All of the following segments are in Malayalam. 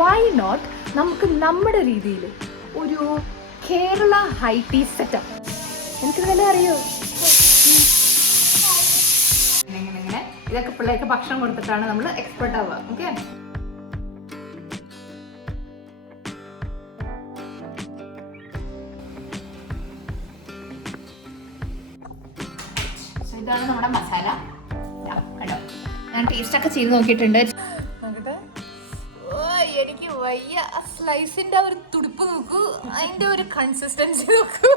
വൈ നോട്ട് നമുക്ക് നമ്മുടെ രീതിയിൽ ഒരു കേരള ഹൈ ടീ സെറ്റപ്പ്. എനിക്ക് നല്ല അറിയോ ഇങ്ങനെ ഇതൊക്കെ പിള്ളേർക്ക് ഭക്ഷണം കൊടുത്തിട്ടാണ് നമ്മൾ എക്സ്പെർട്ട് ആവുക. ഓക്കെ, ഇതാണ് നമ്മുടെ മസാല. കേട്ടോ, ഞാൻ ടേസ്റ്റ് ഒക്കെ ചെയ്ത് നോക്കിയിട്ടുണ്ട്. എനിക്ക് വയ്യ. സ്ലൈസിന്റെ ഒരു തുടിപ്പ് നോക്കൂ, അതിന്റെ ഒരു കൺസിസ്റ്റൻസി നോക്കൂ.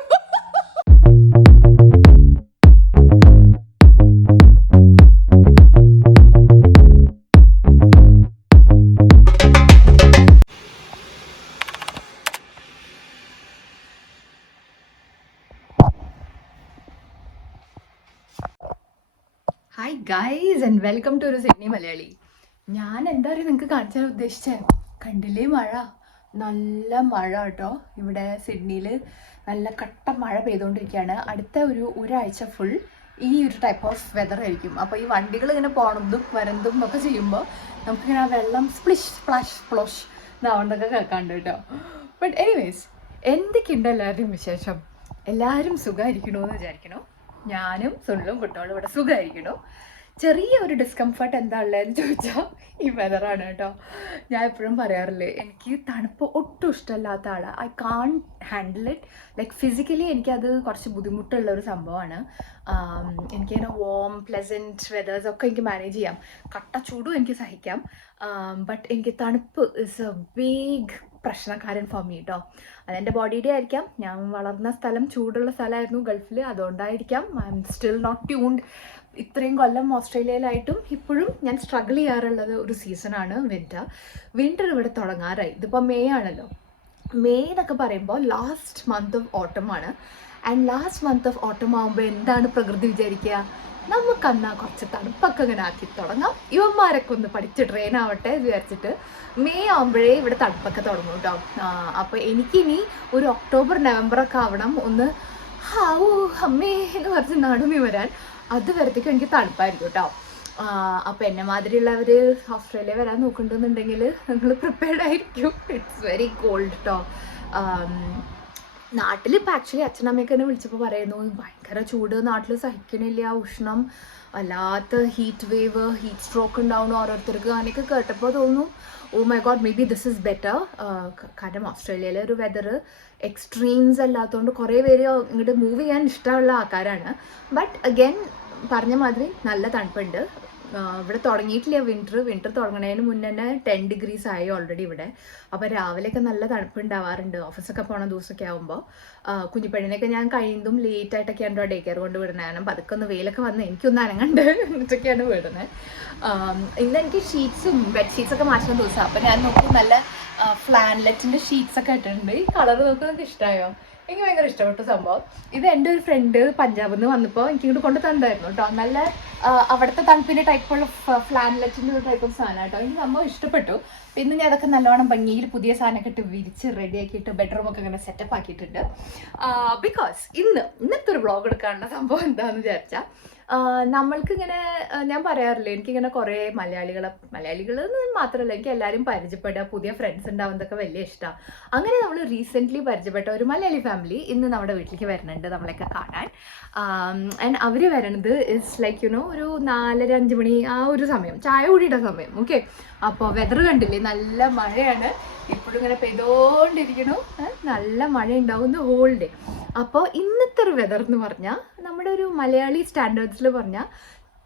Hi guys and welcome to ഒരു സിഡ്നി മലയാളി. ഞാൻ എന്താ പറയുക നിങ്ങൾക്ക് കാണിച്ചാൽ ഉദ്ദേശിച്ചേ, കണ്ടില്ലേ മഴ, നല്ല മഴ കേട്ടോ. ഇവിടെ സിഡ്നിയിൽ നല്ല കട്ട മഴ പെയ്തുകൊണ്ടിരിക്കുകയാണ്. അടുത്ത ഒരാഴ്ച ഫുൾ ഈ ഒരു ടൈപ്പ് ഓഫ് വെതർ ആയിരിക്കും. അപ്പോൾ ഈ വണ്ടികൾ ഇങ്ങനെ പോണതും വരുന്നതും ഒക്കെ ചെയ്യുമ്പോൾ നമുക്കിങ്ങനെ ആ വെള്ളം സ്പ്ലിഷ് സ്പ്ലാഷ് ഫ്ലോഷ് എന്നാവുന്നതൊക്കെ കേൾക്കാണ്ട് കേട്ടോ. ബട്ട് എനിവേസ്, എന്തൊക്കെയുണ്ട് എല്ലാവരുടെയും വിശേഷം? എല്ലാവരും സുഖമായിരിക്കണമെന്ന് വിചാരിക്കണോ? ഞാനും സുനിലും കുട്ടികളും ഇവിടെ സുഖമായിരിക്കണു. ചെറിയ ഒരു ഡിസ്കംഫർട്ട് എന്താ ഉള്ളതെന്ന് ചോദിച്ചാൽ ഈ വെതറാണ് കേട്ടോ. ഞാൻ എപ്പോഴും പറയാറില്ലേ, എനിക്ക് തണുപ്പ് ഒട്ടും ഇഷ്ടമല്ലാത്ത ആളാണ്. I can't handle it. Like physically എനിക്കത് കുറച്ച് ബുദ്ധിമുട്ടുള്ള ഒരു സംഭവമാണ്. എനിക്കിങ്ങനെ വോം പ്ലസൻറ്റ് വെതേഴ്സൊക്കെ എനിക്ക് മാനേജ് ചെയ്യാം. കട്ട ചൂടും എനിക്ക് സഹിക്കാം. ബട്ട് എനിക്ക് തണുപ്പ് ഇസ് എ ബിഗ് പ്രശ്നക്കാരൻ ഫോർ മീ കേട്ടോ. അതെൻ്റെ ബോഡിയുടെ ആയിരിക്കാം. ഞാൻ വളർന്ന സ്ഥലം ചൂടുള്ള സ്ഥലമായിരുന്നു ഗൾഫിൽ, അതുകൊണ്ടായിരിക്കാം. I'm still not tuned. ഇത്രയും കൊല്ലം ഓസ്ട്രേലിയയിലായിട്ടും ഇപ്പോഴും ഞാൻ സ്ട്രഗിൾ ചെയ്യാറുള്ളത് ഒരു സീസണാണ് വിൻ്റർ. വിൻ്റർ ഇവിടെ തുടങ്ങാറായി. ഇതിപ്പോൾ മെയ് ആണല്ലോ. മെയ് എന്നൊക്കെ പറയുമ്പോൾ ലാസ്റ്റ് മന്ത് ഓഫ് ഓട്ടം ആണ്. ആൻഡ് ലാസ്റ്റ് മന്ത് ഓഫ് ഓട്ടം ആകുമ്പോൾ എന്താണ് പ്രകൃതി വിചാരിക്കുക? നമുക്കെന്നാ കുറച്ച് തണുപ്പൊക്കെ ഇങ്ങനെ ആക്കി തുടങ്ങാം, ഇവന്മാരൊക്കെ ഒന്ന് പഠിച്ച് ട്രെയിൻ ആവട്ടെ എന്ന് വിചാരിച്ചിട്ട് മെയ് ആകുമ്പോഴേ ഇവിടെ തണുപ്പൊക്കെ തുടങ്ങും കേട്ടോ. അപ്പോൾ എനിക്കിനി ഒരു ഒക്ടോബർ നവംബറൊക്കെ ആവണം ഒന്ന് ഹാവൂ അമ്മേ എന്ന് പറഞ്ഞ് നടുമി വരാൻ. അത് വരത്തേക്കും എനിക്ക് തണുപ്പായിരിക്കും കേട്ടോ. അപ്പോൾ എന്നെ മാതിരിയുള്ളവർ ഓസ്ട്രേലിയ വരാൻ നോക്കുന്നുണ്ടെങ്കിൽ നിങ്ങൾ പ്രിപ്പയർഡ് ആയിരിക്കും. ഇറ്റ്സ് വെരി കോൾഡ് കേട്ടോ. നാട്ടിൽ ഇപ്പം ആക്ച്വലി അച്ഛനമ്മയൊക്കെ എന്നെ വിളിച്ചപ്പോൾ പറയുന്നു, ഭയങ്കര ചൂട് നാട്ടിൽ സഹിക്കണില്ല, ഉഷ്ണം, വല്ലാത്ത ഹീറ്റ് വേവ്, ഹീറ്റ് സ്ട്രോക്ക് ഉണ്ടാവണം ഓരോരുത്തർക്ക്. അങ്ങനെയൊക്കെ കേട്ടപ്പോൾ തോന്നുന്നു oh my god, may be this is better. കാരണം ഓസ്ട്രേലിയയിലെ ഒരു വെതർ എക്സ്ട്രീംസ് അല്ലാത്തതുകൊണ്ട് കുറേ പേര് ഇങ്ങോട്ട് മൂവ് ചെയ്യാൻ ഇഷ്ടമുള്ള ആൾക്കാരാണ്. ബട്ട് അഗൈൻ പറഞ്ഞ മാതിരി നല്ല തണുപ്പുണ്ട്. ഇവിടെ തുടങ്ങിയിട്ടില്ല വിൻ്റർ തുടങ്ങുന്നതിന് മുന്നേ തന്നെ 10 degrees ആയി ഓൾറെഡി ഇവിടെ. അപ്പോൾ രാവിലെയൊക്കെ നല്ല തണുപ്പുണ്ടാവാറുണ്ട് ഓഫീസൊക്കെ പോണ ദിവസമൊക്കെ ആകുമ്പോൾ. കുഞ്ഞിപ്പെണ്ണിനൊക്കെ ഞാൻ കഴിയുന്നതും ലേറ്റായിട്ടൊക്കെയാണ് ഡേ കെയർ കൊണ്ട് വിടുന്നത്. കാരണം പതുക്കെ ഒന്ന് വെയിലൊക്കെ വന്ന് എനിക്കൊന്ന് അനങ്ങണ്ട് എന്നിട്ടൊക്കെയാണ് വിടുന്നത്. ഇന്ന് എനിക്ക് ഷീറ്റ്സും ബെഡ്ഷീറ്റ്സൊക്കെ മാറ്റുന്ന ദിവസമാണ്. അപ്പോൾ ഞാൻ നോക്കും നല്ല ഫ്ലാൻലെറ്റിൻ്റെ ഷീറ്റ്സൊക്കെ ഇട്ടിട്ടുണ്ട്. ഈ കളർ നോക്കുന്നത് ഇഷ്ടമായോ? എനിക്ക് ഭയങ്കര ഇഷ്ടപ്പെട്ട സംഭവം. ഇത് എൻ്റെ ഒരു ഫ്രണ്ട് പഞ്ചാബിൽ നിന്ന് വന്നപ്പോൾ എനിക്ക് ഇങ്ങോട്ട് കൊണ്ട് തന്നിട്ടായിരുന്നു കേട്ടോ. നല്ല അവിടുത്തെ തണുപ്പിൻ്റെ ടൈപ്പുള്ള ഫ്ലാൻലെറ്റിൻ്റെ ഒരു ടൈപ്പ് ഓഫ് സാധനം കേട്ടോ. എനിക്ക് സംഭവം ഇഷ്ടപ്പെട്ടു. പിന്നെ ഞാൻ അതൊക്കെ നല്ലോണം ഭംഗിയിൽ പുതിയ സാധനമൊക്കെ ഇട്ട് വിരിച്ച് റെഡിയാക്കിയിട്ട് ബെഡ്റൂമൊക്കെ ഇങ്ങനെ സെറ്റപ്പ് ആക്കിയിട്ടുണ്ട്. ബിക്കോസ് ഇന്നത്തെ ഒരു വ്ളോഗ് എടുക്കാനുള്ള സംഭവം എന്താണെന്ന് വിചാരിച്ചാൽ, നമ്മൾക്കിങ്ങനെ ഞാൻ പറയാറില്ലേ, എനിക്കിങ്ങനെ കുറേ മലയാളികൾ മാത്രമല്ല എനിക്ക് എല്ലാവരും പരിചയപ്പെടുക, പുതിയ ഫ്രണ്ട്സ് ഉണ്ടാവുന്നതൊക്കെ വലിയ ഇഷ്ടമാണ്. അങ്ങനെ നമ്മൾ റീസെൻ്റ്ലി പരിചയപ്പെട്ട ഒരു മലയാളി ഫാമിലി ഇന്ന് നമ്മുടെ വീട്ടിലേക്ക് വരുന്നുണ്ട് നമ്മളെയൊക്കെ കാണാൻ. ആൻഡ് അവർ വരണത് ഇറ്റ്സ് ലൈക്ക് ഒരു 4-5 മണി ആ ഒരു സമയം, ചായ കൂടിയുടെ സമയം. ഓക്കെ, അപ്പോൾ വെതർ കണ്ടില്ലേ, നല്ല മഴയാണ് ഇപ്പോഴും ഇങ്ങനെ പെയ്തോണ്ടിരിക്കണു. നല്ല മഴ ഉണ്ടാവുന്ന ഹോൾ ഡേ. അപ്പോൾ ഇന്നത്തെ ഒരു വെതർ എന്ന് പറഞ്ഞാൽ നമ്മുടെ ഒരു മലയാളി സ്റ്റാൻഡേർഡ്സിൽ പറഞ്ഞാൽ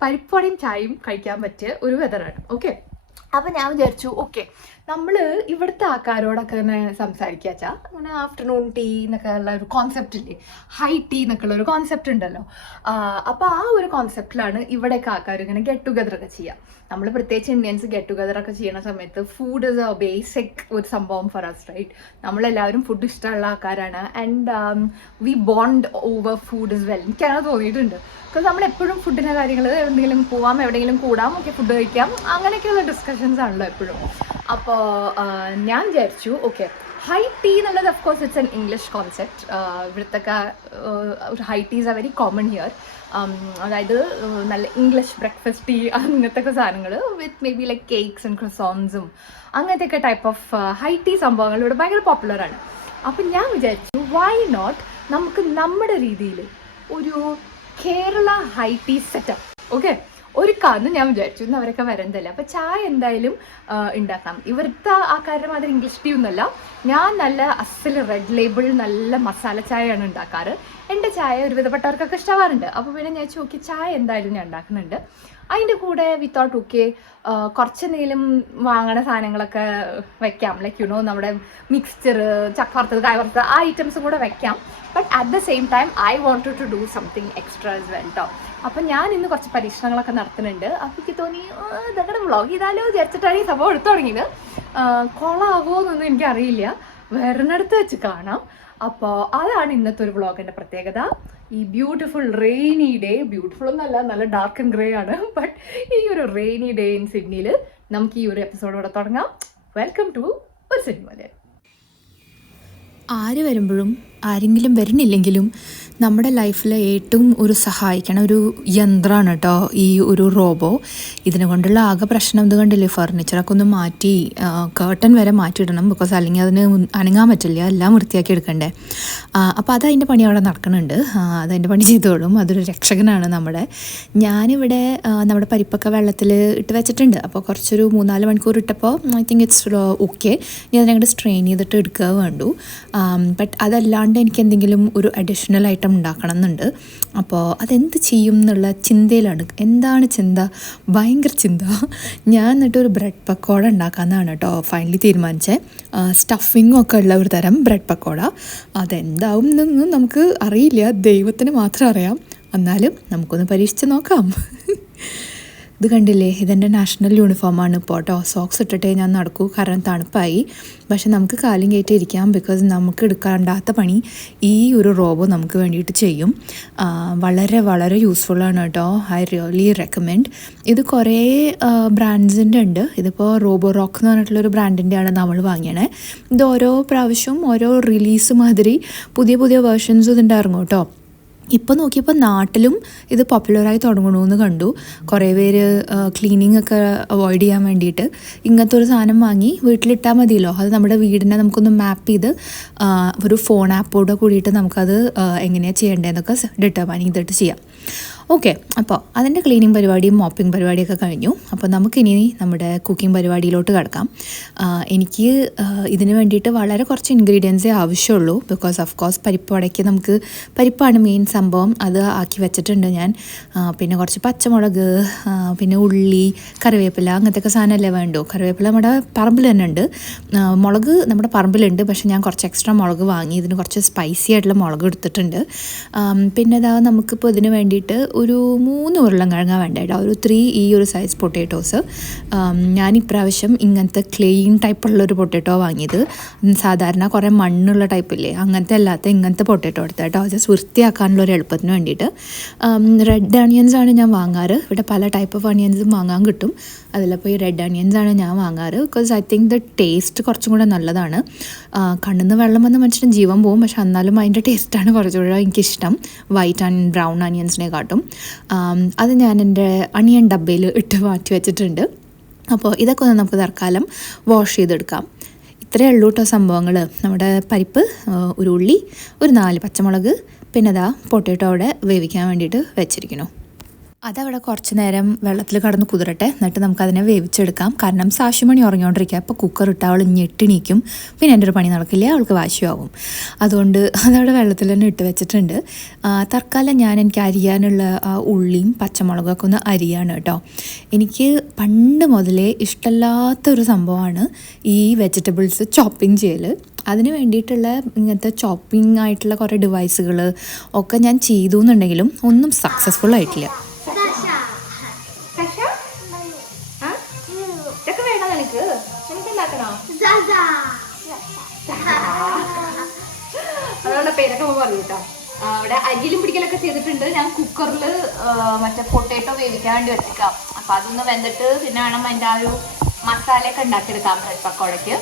പരിപ്പുവടയും ചായയും കഴിക്കാൻ പറ്റിയ ഒരു വെതറാണ്. ഓക്കെ, അപ്പോൾ ഞാൻ വിചാരിച്ചു ഓക്കെ നമ്മൾ ഇവിടുത്തെ ആൾക്കാരോടൊക്കെ ഇങ്ങനെ സംസാരിക്കുക വെച്ചാൽ അങ്ങനെ ആഫ്റ്റർനൂൺ ടീ എന്നൊക്കെ ഉള്ള ഒരു കോൺസെപ്റ്റ് ഇല്ലേ, ഹൈ ടീ എന്നൊക്കെ ഉള്ള ഒരു കോൺസെപ്റ്റ് ഉണ്ടല്ലോ. അപ്പോൾ ആ ഒരു കോൺസെപ്റ്റിലാണ് ഇവിടെയൊക്കെ ആൾക്കാർ ഇങ്ങനെ ഗെറ്റ് ടുഗദറൊക്കെ ചെയ്യുക. നമ്മൾ പ്രത്യേകിച്ച് ഇന്ത്യൻസ് ഗെറ്റ് ടുഗദറൊക്കെ ചെയ്യുന്ന സമയത്ത് ഫുഡ് ഇസ് എ ബേസിക് ഒരു സംഭവം ഫോർ അസ്, റൈറ്റ്? നമ്മളെല്ലാവരും ഫുഡ് ഇഷ്ടമുള്ള ആൾക്കാരാണ്. And we bond over food is well. എനിക്കങ്ങനെ തോന്നിയിട്ടുണ്ട്. ബിക്കോസ് നമ്മളെപ്പോഴും ഫുഡിൻ്റെ കാര്യങ്ങൾ എവിടെയെങ്കിലും പോവാം, എവിടെയെങ്കിലും കൂടാം, ഒക്കെ ഫുഡ് കഴിക്കാം, അങ്ങനെയൊക്കെയുള്ള ഡിസ്കഷൻസ് ആണല്ലോ എപ്പോഴും. അപ്പോൾ ഞാൻ വിചാരിച്ചു ഓക്കെ ഹൈ ടീ എന്നുള്ളത് of course it's an English concept. ഇവിടുത്തെ ഒരു high tea is a very common here. അതായത് നല്ല ഇംഗ്ലീഷ് ബ്രേക്ക്ഫാസ്റ്റ് ടീ അങ്ങനത്തെ ഒക്കെ സാധനങ്ങൾ with may be like cakes and ക്രസോൺസും അങ്ങനത്തെയൊക്കെ ടൈപ്പ് ഓഫ് ഹൈ ടീ സംഭവങ്ങൾ ഇവിടെ ഭയങ്കര പോപ്പുലറാണ്. അപ്പം ഞാൻ വിചാരിച്ചു വൈ നോട്ട് നമുക്ക് നമ്മുടെ രീതിയിൽ ഒരു Kerala high tea setup okay ഒരുക്കാന്ന് ഞാൻ വിചാരിച്ചു. ഇന്ന് അവരൊക്കെ വരണ്ടല്ലേ, അപ്പോൾ ചായ എന്തായാലും ഉണ്ടാക്കാം. ഇവിടുത്തെ ആൾക്കാരുടെ മാതിരി ഇംഗ്ലീഷ് ടീ ഒന്നുമല്ല, ഞാൻ നല്ല അസൽ റെഡ് ലേബിൾ നല്ല മസാല ചായയാണ് ഉണ്ടാക്കാറ്. എൻ്റെ ചായ ഒരുവിധപ്പെട്ടവർക്കൊക്കെ ഇഷ്ടമാവാറുണ്ട്. അപ്പോൾ പിന്നെ ഞാൻ ചോദിക്കി ചായ എന്തായാലും ഞാൻ ഉണ്ടാക്കുന്നുണ്ട്. അതിൻ്റെ കൂടെ വിത്തൗട്ട് ഓക്കെ കുറച്ച് എന്തെങ്കിലും വാങ്ങണ സാധനങ്ങളൊക്കെ വെക്കാം, ലൈക്ക് യുനോ നമ്മുടെ മിക്സ്ചർ, ചക്ക വറുത്തത്, കായ വറുത്തത് ആ ഐറ്റംസും കൂടെ വെക്കാം. But at the same time I wanted to do something extra as well കേട്ടോ. അപ്പം ഞാൻ ഇന്ന് കുറച്ച് പരീക്ഷണങ്ങളൊക്കെ നടത്തുന്നുണ്ട്. അപ്പോൾ എനിക്ക് തോന്നി ഇതങ്ങനെ വ്ളോഗ് ചെയ്താലോ വിചാരിച്ചിട്ടാണ് ഈ സംഭവം എടുത്തു തുടങ്ങിയത്. കൊളാവോ എന്നൊന്നും എനിക്കറിയില്ല, വരണടുത്ത് വെച്ച് കാണാം. അപ്പോൾ അതാണ് ഇന്നത്തെ ഒരു വ്ളോഗിൻ്റെ പ്രത്യേകത. ഈ ബ്യൂട്ടിഫുൾ റെയിനി ഡേ, ബ്യൂട്ടിഫുൾ ഒന്നല്ല, നല്ല ഡാർക്ക് ആൻഡ് ഗ്രേ ആണ്, ബട്ട് ഈ ഒരു റെയിനി ഡേ ഇൻ സിഡ്നിയിൽ നമുക്ക് ഈ ഒരു എപ്പിസോഡോടെ തുടങ്ങാം. വെൽക്കം ടു ഒരു സിനിമ. ആര് വരുമ്പോഴും ആരെങ്കിലും വരുന്നില്ലെങ്കിലും നമ്മുടെ ലൈഫിൽ ഏറ്റവും ഒരു സഹായിക്കണ ഒരു യന്ത്രമാണ് കേട്ടോ ഈ ഒരു റോബോ. ഇതിനെ കൊണ്ടുള്ള ആകെ പ്രശ്നം ഇത് കണ്ടില്ലേ, ഫർണിച്ചറൊക്കെ ഒന്ന് മാറ്റി കേർട്ടൻ വരെ മാറ്റിയിടണം, ബിക്കോസ് അല്ലെങ്കിൽ അതിന് അനങ്ങാൻ പറ്റില്ല, എല്ലാം വൃത്തിയാക്കി എടുക്കണ്ടേ. അപ്പോൾ അതതിൻ്റെ പണി അവിടെ നടക്കുന്നുണ്ട്, അതതിൻ്റെ പണി ചെയ്തോളും. അതൊരു രക്ഷകനാണ് നമ്മുടെ. ഞാനിവിടെ നമ്മുടെ പരിപ്പൊക്കെ വെള്ളത്തിൽ ഇട്ട് വെച്ചിട്ടുണ്ട്. അപ്പോൾ കുറച്ചൊരു 3-4 മണിക്കൂർ ഇട്ടപ്പോൾ ഐ തിങ്ക് ഇറ്റ്സ് ഓക്കെ. ഇനി അതിനങ്ങോട്ട് സ്ട്രെയിൻ ചെയ്തിട്ട് എടുക്കുക വേണ്ടു. ബട്ട് അതല്ലാണ്ട് എനിക്ക് എന്തെങ്കിലും ഒരു അഡീഷണൽ ഐറ്റം ഉണ്ടാക്കണം എന്നുണ്ട്. അപ്പോൾ അതെന്ത് ചെയ്യും എന്നുള്ള ചിന്തയിലാണ്. എന്താണ് ചിന്ത? ഭയങ്കര ചിന്ത. ഞാൻ എന്നിട്ടൊരു ബ്രെഡ് പക്കോട ഉണ്ടാക്കാമെന്നാണ് കേട്ടോ ഫൈനലി തീരുമാനിച്ചത്. സ്റ്റഫിങ്ങും ഒക്കെ ഉള്ള ഒരു തരം ബ്രെഡ് പക്കോട. അതെന്താവും എന്നൊന്നും നമുക്ക് അറിയില്ല, ദൈവത്തിന് മാത്രം അറിയാം. എന്നാലും നമുക്കൊന്ന് പരീക്ഷിച്ച് നോക്കാം. ഇത് കണ്ടില്ലേ, ഇതെൻ്റെ നാഷണൽ യൂണിഫോമാണ് ഇപ്പോൾ കേട്ടോ. സോക്സ് ഇട്ടിട്ടേ ഞാൻ നടക്കൂ, കാരണം തണുപ്പായി. പക്ഷെ നമുക്ക് കാലും കയറ്റി ഇരിക്കാം, ബിക്കോസ് നമുക്ക് എടുക്കാണ്ടാത്ത പണി ഈ ഒരു റോബോ നമുക്ക് വേണ്ടിയിട്ട് ചെയ്യും. വളരെ വളരെ യൂസ്ഫുള്ളാണ് കേട്ടോ. I really recommend. ഇത് കുറേ ബ്രാൻഡ്സിൻ്റെ ഉണ്ട്. ഇതിപ്പോൾ റോബോ റോക്ക് എന്ന് പറഞ്ഞിട്ടുള്ളൊരു ബ്രാൻഡിൻ്റെയാണ് നമ്മൾ വാങ്ങിയത്. ഇത് ഓരോ പ്രാവശ്യവും ഓരോ റിലീസ് മാതിരി പുതിയ പുതിയ വേർഷൻസ് ഇതിൻ്റെ ഇറങ്ങും കേട്ടോ. ഇപ്പോൾ നോക്കിയപ്പോൾ നാട്ടിലും ഇത് പോപ്പുലറായി തുടങ്ങണമെന്ന് കണ്ടു. കുറേ പേര് ക്ലീനിങ് ഒക്കെ അവോയ്ഡ് ചെയ്യാൻ വേണ്ടിയിട്ട് ഇങ്ങനത്തെ ഒരു സാധനം വാങ്ങി വീട്ടിലിട്ടാൽ മതിയല്ലോ. അത് നമ്മുടെ വീടിനെ നമുക്കൊന്ന് മാപ്പ് ചെയ്ത് ഒരു ഫോൺ ആപ്പോടെ കൂടിയിട്ട് നമുക്കത് എങ്ങനെയാണ് ചെയ്യേണ്ടതെന്നൊക്കെ ഡിറ്റർമൈൻ ചെയ്തിട്ട് ചെയ്യാം. ഓക്കെ, അപ്പോൾ അതിൻ്റെ ക്ലീനിങ് പരിപാടിയും മോപ്പിംഗ് പരിപാടിയൊക്കെ കഴിഞ്ഞു. അപ്പോൾ നമുക്കിനി നമ്മുടെ കുക്കിംഗ് പരിപാടിയിലോട്ട് കിടക്കാം. എനിക്ക് ഇതിന് വേണ്ടിയിട്ട് വളരെ കുറച്ച് ഇൻഗ്രീഡിയൻസേ ആവശ്യമുള്ളൂ, ബിക്കോസ് ഓഫ് കോഴ്സ് പരിപ്പ് വടയ്ക്ക് നമുക്ക് പരിപ്പാണ് മെയിൻ സംഭവം. അത് ആക്കി വെച്ചിട്ടുണ്ട് ഞാൻ. പിന്നെ കുറച്ച് പച്ചമുളക്, പിന്നെ ഉള്ളി, കറിവേപ്പില, അങ്ങനത്തെയൊക്കെ സാധനമല്ലേ വേണ്ടു. കറിവേപ്പില നമ്മുടെ പറമ്പിൽ തന്നെ ഉണ്ട്, മുളക് നമ്മുടെ പറമ്പിലുണ്ട്. പക്ഷേ ഞാൻ കുറച്ച് എക്സ്ട്രാ മുളക് വാങ്ങി ഇതിന് കുറച്ച് സ്പൈസി ആയിട്ടുള്ള മുളക് എടുത്തിട്ടുണ്ട്. പിന്നെ ഇതാ നമുക്കിപ്പോൾ ഇതിന് വേണ്ടിയിട്ട് ഒരു 3 ഉരുളൻകിഴങ്ങ വേണ്ട കേട്ടോ, ഒരു 3 ഈ ഒരു സൈസ് പൊട്ടാറ്റോസ്. ഞാൻ ഇപ്രാവശ്യം ഇങ്ങനത്തെ ക്ലീൻ ടൈപ്പുള്ളൊരു പൊട്ടാറ്റോ വാങ്ങിയത്. സാധാരണ കുറേ മണ്ണുള്ള ടൈപ്പില്ലേ, അങ്ങനത്തെ അല്ലാത്ത ഇങ്ങനത്തെ പൊട്ടാറ്റോ എടുത്ത കേട്ടോ, ജസ്റ്റ് വൃത്തിയാക്കാനുള്ളൊരു എളുപ്പത്തിന് വേണ്ടിയിട്ട്. റെഡ് ഓണിയൻസാണ് ഞാൻ വാങ്ങാറ്. ഇവിടെ പല ടൈപ്പ് ഓഫ് ഓണിയൻസും വാങ്ങാൻ കിട്ടും. അതിലപ്പോൾ ഈ റെഡ് ഓണിയൻസാണ് ഞാൻ വാങ്ങാറ്, because I think the taste കുറച്ചും കൂടെ നല്ലതാണ്. കണ്ണിന്ന് വെള്ളം വന്ന് മനുഷ്യന് ജീവൻ പോകും, പക്ഷെ എന്നാലും അതിൻ്റെ ടേസ്റ്റാണ് കുറച്ചുകൂടെ എനിക്കിഷ്ടം വൈറ്റ് ആൻഡ് ബ്രൗൺ ഓണിയൻസിനെ കാട്ടും. അത് ഞാൻ എൻ്റെ അണിയൻ ഡബ്ബയിൽ ഇട്ട് മാറ്റി വെച്ചിട്ടുണ്ട്. അപ്പോൾ ഇതൊക്കെ ഒന്ന് നമുക്ക് തൽക്കാലം വാഷ് ചെയ്തെടുക്കാം. ഇത്രയേ ഉള്ളൂ കേട്ടോ സംഭവങ്ങൾ. നമ്മുടെ പരിപ്പ്, ഒരു ഉള്ളി, ഒരു 4 പച്ചമുളക്, പിന്നെ അതാ പൊട്ടാറ്റോ അവിടെ വേവിക്കാൻ വേണ്ടിയിട്ട് വെച്ചിരിക്കുന്നു. അതവിടെ കുറച്ച് നേരം വെള്ളത്തിൽ കടന്ന് കുതിരട്ടെ, എന്നിട്ട് നമുക്കതിനെ വേവിച്ചെടുക്കാം. കാരണം സാശുമണി ഉറങ്ങിക്കൊണ്ടിരിക്കുക. അപ്പോൾ കുക്കർ ഇട്ട് അവൾ ഞെട്ടിണീക്കും, പിന്നെ എൻ്റെ ഒരു പണി നടക്കില്ല, അവൾക്ക് വാശിയാവും. അതുകൊണ്ട് അതവിടെ വെള്ളത്തിൽ തന്നെ ഇട്ട് വെച്ചിട്ടുണ്ട്. തൽക്കാലം എനിക്ക് അരിയാനുള്ള ഉള്ളിയും പച്ചമുളകൊക്കെ ഒന്ന് അരിയാണ് കേട്ടോ. എനിക്ക് പണ്ട് മുതലേ ഇഷ്ടമല്ലാത്തൊരു സംഭവമാണ് ഈ വെജിറ്റബിൾസ് ചോപ്പിങ് ചെയ്യൽ. അതിന് വേണ്ടിയിട്ടുള്ള ഇങ്ങനത്തെ ചോപ്പിംഗ് ആയിട്ടുള്ള കുറേ ഡിവൈസുകൾ ഒക്കെ ഞാൻ ചെയ്തു എന്നുണ്ടെങ്കിലും ഒന്നും സക്സസ്ഫുൾ ആയിട്ടില്ല. അതുകൊണ്ട് പേരൊക്കെ പറയൂ കേട്ടോ. അവിടെ അരിയിലും പിടിക്കലൊക്കെ ചെയ്തിട്ടുണ്ട്. ഞാൻ കുക്കറിൽ മറ്റേ പൊട്ടാറ്റോ വേവിക്കാൻ വേണ്ടി വെച്ചേക്കാം. അപ്പം അതൊന്ന് വെന്തിട്ട് പിന്നെ വേണം അതിൻ്റെ ആ ഒരു മസാലയൊക്കെ ഉണ്ടാക്കിയെടുക്കാം ബ്രെഡ് പക്കോടയ്ക്ക്.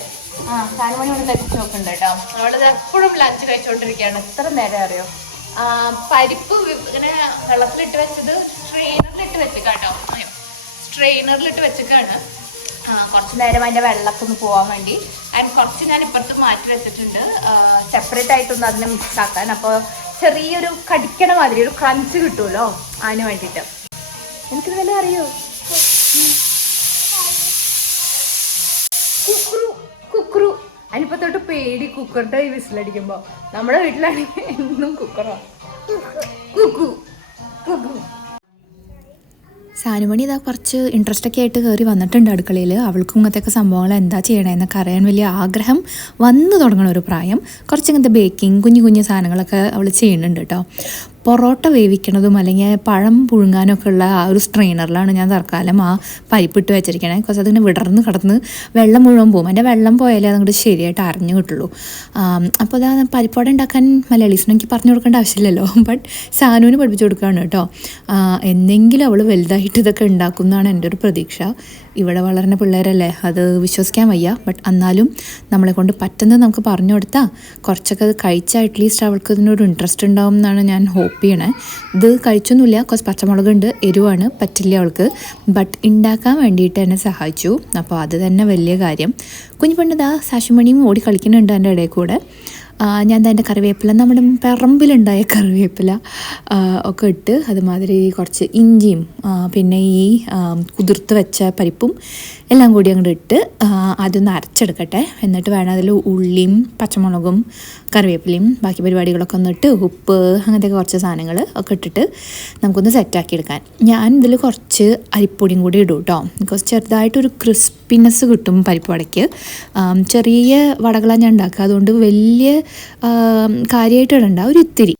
4 മണി കൊണ്ട് വെച്ച് നോക്കുന്നുണ്ട് കേട്ടോ. അവിടെ എപ്പോഴും ലഞ്ച് കഴിച്ചുകൊണ്ടിരിക്കുകയാണ്. എത്ര നേരം അറിയോ? പരിപ്പ് ഇങ്ങനെ വെള്ളത്തിലിട്ട് വെച്ചത് സ്ട്രെയിനറിലിട്ട് വെച്ചേക്കാട്ടോ, സ്ട്രെയിനറിലിട്ട് വെച്ചേക്കാണ്. കുറച്ച് നേരം അതിൻ്റെ വെള്ളമൊക്കെ ഒന്ന് പോകാൻ വേണ്ടി. ആൻഡ് കുറച്ച് ഞാൻ ഇപ്പുറത്ത് മാറ്റി വെച്ചിട്ടുണ്ട് സെപ്പറേറ്റ് ആയിട്ടൊന്ന് അതിനെ മിക്സ് ആക്കാൻ. അപ്പോൾ ചെറിയൊരു കടിക്കണ മാതിരി ഒരു ക്രഞ്ച് കിട്ടുമല്ലോ അതിന് വേണ്ടിയിട്ട്. എനിക്കിത് വല്ല അറിയോ? കുക്കറു അതിനിപ്പോ തൊട്ട് പേടി കുക്കറിന്റെ ഈ വിസിലടിക്കുമ്പോ. നമ്മുടെ വീട്ടിലാണെങ്കിൽ എന്നും കുക്കറോ. സാനുമണി ഇതാ കുറച്ച് ഇൻട്രസ്റ്റ് ഒക്കെ ആയിട്ട് കയറി വന്നിട്ടുണ്ട് അടുക്കളയിൽ. അവൾക്കും ഇങ്ങനത്തെ സംഭവങ്ങൾ എന്താ ചെയ്യണമെന്നൊക്കെ അറിയാൻ വലിയ ആഗ്രഹം വന്നു തുടങ്ങണ ഒരു പ്രായം. കുറച്ച് ഇങ്ങനത്തെ ബേക്കിംഗ് കുഞ്ഞു കുഞ്ഞു സാധനങ്ങളൊക്കെ അവൾ ചെയ്യുന്നുണ്ട് കേട്ടോ. പൊറോട്ട വേവിക്കണതും അല്ലെങ്കിൽ പഴം പുഴുങ്ങാനൊക്കെ ഉള്ള ആ ഒരു സ്ട്രെയിനറിലാണ് ഞാൻ തൽക്കാലം ആ പരിപ്പിട്ട് വെച്ചിരിക്കണേ. കുറച്ച് അതിങ്ങനെ വിടർന്ന് കിടന്ന് വെള്ളം മുഴുവൻ പോകും. അതിൻ്റെ വെള്ളം പോയാലേ അതങ്ങോട്ട് ശരിയായിട്ട് അരഞ്ഞു കിട്ടുള്ളൂ. അപ്പോൾ അതാ പരിപ്പാട ഉണ്ടാക്കാൻ മലയാളീസിന് എനിക്ക് പറഞ്ഞു കൊടുക്കേണ്ട ആവശ്യമില്ലല്ലോ, ബട്ട് സാനുവിന് പഠിപ്പിച്ചു കൊടുക്കുകയാണ് കേട്ടോ. എന്തെങ്കിലും അവൾ വലുതായിട്ട് ഇതൊക്കെ ഉണ്ടാക്കും എന്നാണ് എൻ്റെ ഒരു പ്രതീക്ഷ. ഇവിടെ വളർന്ന പിള്ളേരല്ലേ, അത് വിശ്വസിക്കാൻ വയ്യ. ബട്ട് എന്നാലും നമ്മളെ കൊണ്ട് പറ്റുന്നത് നമുക്ക് പറഞ്ഞു കൊടുത്താൽ കുറച്ചൊക്കെ അത് കഴിച്ചാൽ അറ്റ്ലീസ്റ്റ് അവൾക്ക് ഇതിനൊരു ഇൻട്രസ്റ്റ് ഉണ്ടാവും എന്നാണ് ഞാൻ ഹോപ്പ് ചെയ്യണേ. ഇത് കഴിച്ചൊന്നുമില്ല, കുറച്ച് പച്ചമുളകുണ്ട്, എരിവാണ്, പറ്റില്ല അവൾക്ക്. ബട്ട് ഉണ്ടാക്കാൻ വേണ്ടിയിട്ട് എന്നെ സഹായിച്ചു. അപ്പോൾ അത് തന്നെ വലിയ കാര്യം. കുഞ്ഞു പെണ്ണിതാ സാശുമണിയും ഓടി കളിക്കുന്നുണ്ട് എൻ്റെ ഇടയിൽ കൂടെ. ഞാൻ അതിൻ്റെ കറിവേപ്പില, നമ്മുടെ പറമ്പിലുണ്ടായ കറിവേപ്പില ഒക്കെ ഇട്ട് അതുമാതിരി കുറച്ച് ഇഞ്ചിയും പിന്നെ ഈ കുതിർത്ത് വെച്ച പരിപ്പും എല്ലാം കൂടി അങ്ങോട്ട് ഇട്ട് അതൊന്ന് അരച്ചെടുക്കട്ടെ. എന്നിട്ട് വേണം അതിൽ ഉള്ളിയും പച്ചമുളകും കറിവേപ്പിലയും ബാക്കി പരിപാടികളൊക്കെ ഒന്നിട്ട് ഉപ്പ് അങ്ങനത്തെയൊക്കെ കുറച്ച് സാധനങ്ങൾ ഒക്കെ ഇട്ടിട്ട് നമുക്കൊന്ന് സെറ്റാക്കി എടുക്കാൻ. ഞാൻ ഇതിൽ കുറച്ച് അരിപ്പൊടിയും കൂടി ഇടും കേട്ടോ. ബിക്കോസ് ചെറുതായിട്ടൊരു ക്രിസ്പിനെസ് കിട്ടും പരിപ്പ് വടയ്ക്ക്. ചെറിയ വടകളാണ് ഞാൻ ഉണ്ടാക്കുക, അതുകൊണ്ട് വലിയ കാര്യമായിട്ട് ഇടണ്ട, ഒരു ഇത്തിരി.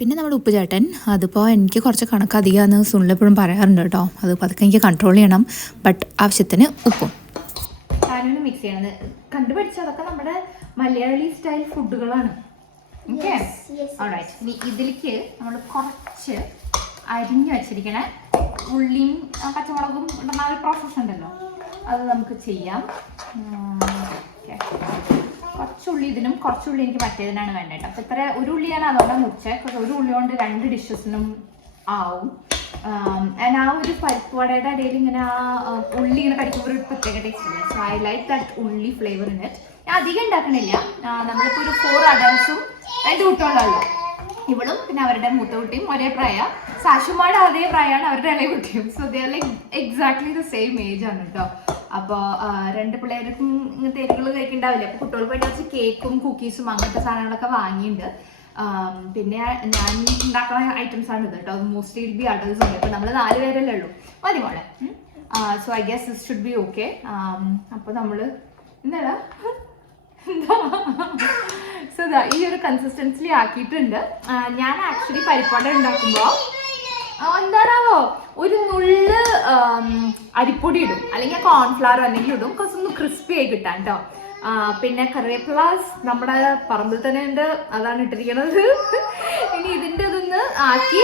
പിന്നെ നമ്മുടെ ഉപ്പ് ചേട്ടൻ, അതിപ്പോൾ എനിക്ക് കുറച്ച് കണക്കധികമാണെന്ന് സുനിലെപ്പോഴും പറയാറുണ്ട് കേട്ടോ. അത് പതുക്കെ എനിക്ക് കൺട്രോൾ ചെയ്യണം. ബട്ട് ആവശ്യത്തിന് ഉപ്പും സാധനങ്ങൾ മിക്സ് ചെയ്യണത് കണ്ടുപിടിച്ച അതൊക്കെ നമ്മുടെ മലയാളി സ്റ്റൈൽ ഫുഡുകളാണ്. ഓക്കെ, ഇനി ഇതിലേക്ക് നമ്മൾ കുറച്ച് അരിഞ്ഞു വെച്ചിരിക്കണ ഉള്ളിയും പച്ചമുളകും ഇടുന്ന ഒരു പ്രോസസ്സ് ഉണ്ടല്ലോ, അത് നമുക്ക് ചെയ്യാം. കുറച്ചുള്ളി ഇതിനും കുറച്ചുള്ളി എനിക്ക് മറ്റേതിനാണ് വേണ്ടത്. അപ്പോൾ ഇത്ര ഒരു ഉള്ളിയാണ് അതുകൊണ്ടാണ് മുറിച്ചത്. ഒരു ഉള്ളി കൊണ്ട് 2 ഡിഷസിനും ആവും. ആ ഒരു പരിപ്പ് വടയുടെ ഇടയിൽ ഇങ്ങനെ ആ ഉള്ളി ഇങ്ങനെ കടിക്കുമ്പോൾ ഒരു പ്രത്യേക ടേസ്റ്റ് ഉണ്ട്. സോ ഐ ലൈക്ക് ദാറ്റ് ഉള്ളി ഫ്ലേവർ ഇൻ ഇറ്റ്. ഞാൻ അധികം ഉണ്ടാക്കണില്ല. നമ്മളിപ്പോൾ ഒരു 4 അഡൾട്ട്സും 2 കുട്ടികളുള്ളൂ. ഇവളും പിന്നെ അവരുടെ മൂത്ത കുട്ടിയും ഒരേ പ്രായം. സാഷുമാരുടെ അതേ പ്രായമാണ് അവരുടെ ഇളയ കുട്ടിയും. So they are like exactly the same age ആണ് കേട്ടോ. അപ്പോൾ 2 പിള്ളേർക്കും ഇങ്ങനത്തെ എരികൾ കഴിക്കണ്ടാവില്ല. അപ്പോൾ കുട്ടികൾക്ക് വേണ്ടി കുറച്ച് കേക്കും കുക്കീസും അങ്ങനത്തെ സാധനങ്ങളൊക്കെ വാങ്ങിയിട്ടുണ്ട്. പിന്നെ ഞാൻ ഉണ്ടാക്കുന്ന ഐറ്റംസ് ആണ് ഇത് കേട്ടോ. മോസ്റ്റ്ലി ബി അഡൾട്ട്സ് ഉണ്ട്. ഇപ്പോൾ നമ്മൾ 4 പേരല്ലേ ഉള്ളൂ, മതി മോളെ. So I guess this should be okay. അപ്പോൾ നമ്മൾ എന്താ സോ ഈ ഒരു കൺസിസ്റ്റൻസി ആക്കിയിട്ടുണ്ട്. ഞാൻ ആക്ച്വലി പരിപ്പാട ഉണ്ടാക്കുമ്പോൾ എന്താണാവോ ഒരു നുള്ള് അരിപ്പൊടി ഇടും, അല്ലെങ്കിൽ കോൺഫ്ലവർ എന്തെങ്കിലും ഇടും, കുറച്ചൊന്ന് ക്രിസ്പി ആയി കിട്ടാൻ കേട്ടോ. പിന്നെ കറിവേപ്പില നമ്മുടെ പറമ്പിൽ തന്നെ ഉണ്ട്, അതാണ് ഇട്ടിരിക്കുന്നത്. ഇനി ഇതിൻ്റെ ഇതൊന്ന് ആക്കി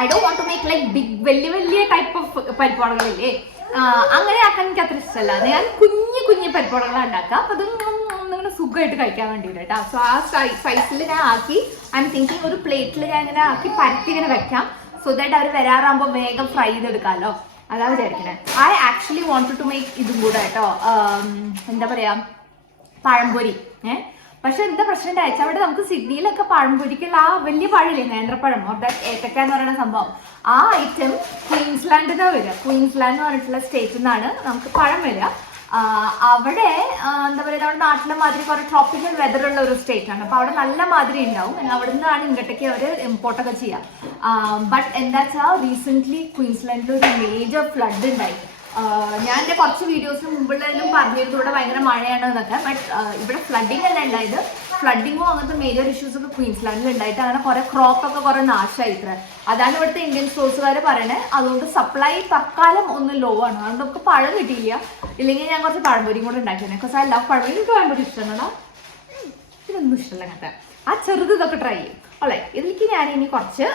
I don't want to make like big വലിയ ടൈപ്പ് ഓഫ് പരിപ്പാടകളില്ലേ, അങ്ങനെ ആക്കാൻ എനിക്ക് അത്ര ഇഷ്ടമല്ല. ഞാൻ കുഞ്ഞു പരിപ്പാടകളാണ് ഉണ്ടാക്കുക. അപ്പം അതും ഇങ്ങനെ സുഖമായിട്ട് കഴിക്കാൻ വേണ്ടിയിട്ട് കേട്ടോ. സോ ആ സൈസിൽ ഞാൻ ആക്കി ഐ എം തിങ്കിങ് ഒരു പ്ലേറ്റിൽ ഞാൻ ഇങ്ങനെ ആക്കി പരത്തി ഇങ്ങനെ വെക്കാം. സോ ദാറ്റ് അവർ വരാറാകുമ്പോൾ വേഗം ഫ്രൈ ചെയ്തെടുക്കാമല്ലോ, അതാണ് വിചാരിക്കുന്നത്. I actually wanted to make ഇതും കൂടെ കേട്ടോ, എന്താ പറയുക, പഴംപൊരി. പക്ഷെ എന്താ പ്രശ്നം ഉണ്ടായിച്ച അവിടെ നമുക്ക് സിഡ്നിയിലൊക്കെ പഴംപൊരിക്കുള്ള ആ വലിയ പഴമില്ലേ, നേന്ത്രപ്പഴം, ഏത്തക്ക എന്ന് പറയുന്ന സംഭവം, ആ ഐറ്റം ക്വീൻസ്ലാൻഡിൽ നിന്നാണ് വരിക. ക്വീൻസ്ലാൻഡ് എന്ന് പറഞ്ഞിട്ടുള്ള സ്റ്റേറ്റിൽ നിന്നാണ് നമുക്ക് പഴം വരിക. അവിടെ എന്താ പറയുക, നമ്മുടെ നാട്ടിലെ മാതിരി കുറേ ട്രോപ്പിക്കൽ വെതറുള്ള ഒരു സ്റ്റേറ്റാണ്. അപ്പോൾ അവിടെ നല്ല മാതിരി ഉണ്ടാവും. അവിടെ നിന്നാണ് ഇങ്ങോട്ടേക്ക് അവർ ഇമ്പോർട്ടൊക്കെ ചെയ്യുക. ബട്ട് എന്താ വെച്ചാൽ റീസെൻ്റ്ലി ക്വീൻസ്ലാൻഡിൽ ഒരു മേജർ ഫ്ലഡ് ഉണ്ടായി. ഞാൻ എൻ്റെ കുറച്ച് വീഡിയോസിന് മുമ്പുള്ളതിലും പറഞ്ഞിരുന്നു ഇവിടെ ഭയങ്കര മഴയാണ് എന്നൊക്കെ. ബട്ട് ഇവിടെ ഫ്ലഡിങ് അല്ല ഉണ്ടായത്. ഫ്ലഡിങ്ങോ അങ്ങനത്തെ മേജർ ഇഷ്യൂസ് ഒക്കെ ക്വീൻസ്ലാൻഡിൽ ഉണ്ടായിട്ട് അങ്ങനെ കുറേ ക്രോപ്പൊക്കെ കുറേ നാശമായിത്ര. അതാണ് ഇവിടുത്തെ ഇന്ത്യൻ സോഴ്സുകാർ പറയണത്. അതുകൊണ്ട് സപ്ലൈ തൽക്കാലം ഒന്ന് ലോ ആണ്. അതുകൊണ്ട് നമുക്ക് പഴം കിട്ടിയില്ല. ഇല്ലെങ്കിൽ ഞാൻ കുറച്ച് പഴംപൊരിയും കൂടെ ഉണ്ടാക്കിയത്. ബിക്കോസ് ഐ ലവ് പഴംപൊരി. എനിക്ക് പഴംപൊരി ഇഷ്ടമാണ്. ഇതൊന്നും ഇഷ്ടമല്ല അങ്ങനത്തെ. ആ ചെറുത് ഇതൊക്കെ ട്രൈ ചെയ്യും അല്ലേ. ഇതിലേക്ക് ഞാൻ ഇനി കുറച്ച്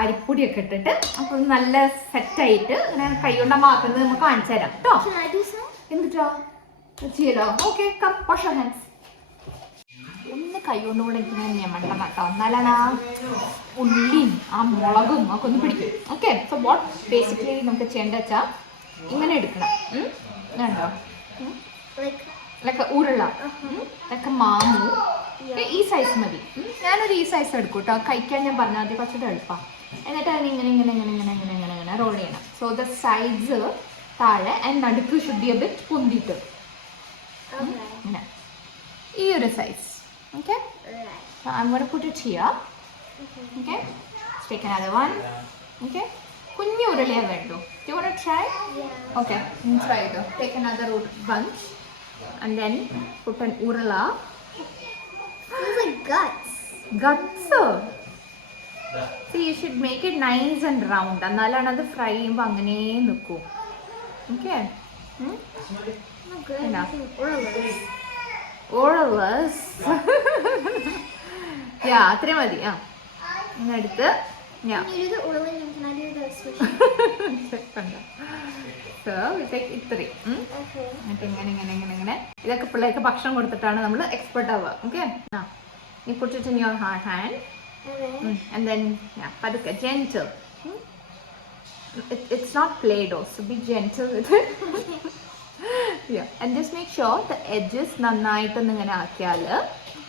അരിപ്പൊടിയൊക്കെ ഇട്ടിട്ട് അപ്പോൾ നല്ല സെറ്റായിട്ട് ഇങ്ങനെ കൈ കൊണ്ടാക്കുന്നത് നമുക്ക് കാണിച്ചു തരാം കേട്ടോ. എന്നിട്ടോ ചെയ്യലോ? Okay, come wash your hands. ഒന്ന് കൈ കൊണ്ടും കൂടെ എനിക്ക് ഞമ്മണ്ടണം കേട്ടോ, എന്നാലാണ് ആ ഉള്ളിയും ആ മുളകും ഒക്കെ ഒന്ന് പിടിക്കും. ഓക്കെ, സോ വാട്ട് ബേസിക്കലി നമുക്ക് ചെയ്യേണ്ട വെച്ചാൽ ഇങ്ങനെ എടുക്കണം. വേണ്ടോ ലൈക്ക് ഉരുള, ലൈക്ക് മാമു, ഈ സൈസ് മതി. ഞാനൊരു ഈ സൈസ് എടുക്കും കേട്ടോ, കഴിക്കാൻ ഞാൻ പറഞ്ഞാൽ മതി, കുറച്ചുകൂടെ എളുപ്പമാണ്. എന്നിട്ട് അതിന് ഇങ്ങനെ ഇങ്ങനെ ഇങ്ങനെ ഇങ്ങനെ ഇങ്ങനെ ഇങ്ങനെ ഇങ്ങനെ റോൾ ചെയ്യണം. സോ ദ സൈഡ്സ് താഴെ ആൻഡ് നടുക്ക് ഷുഡ് ബി എ ബിറ്റ് പൊന്തിട്ട് ഇങ്ങനെ ഈ ഒരു size. Okay, I'm going to put it here. Okay, let's take another one. Okay, കുഞ്ഞു ഉരുളിയാ വേണ്ടു. Do you want to try? Yeah. Okay, try it. Take another bunch and then put an urala. It's like guts. Guts. See, you should make it nice and round. എന്നാലാണ് അത് ഫ്രൈ ചെയ്യുമ്പോൾ അങ്ങനെ നിൽക്കും. Okay. Oh, good. Uralas. Uralas. Yeah, അത്രയും മതി. ആ, ഇന്നെടുത്ത് yeah. Can you do the urala and can I do the swish? So we take ഇത്രയും. Okay. എന്നിട്ട് ഇങ്ങനെ ഇങ്ങനെ ഇങ്ങനെ ഇങ്ങനെ ഇതൊക്കെ പിള്ളേർക്ക് ഭക്ഷണം കൊടുത്തിട്ടാണ് നമ്മൾ എക്സ്പെർട്ട് ആവുക. ഓക്കെ, ആ, you put it in your hand and then yeah, പതുക്കെ gentle. It's not Play-Doh, so be gentle with it. Yeah, and just make sure the edges നന്നായിട്ടൊന്ന് ഇങ്ങനെ ആക്കിയാൽ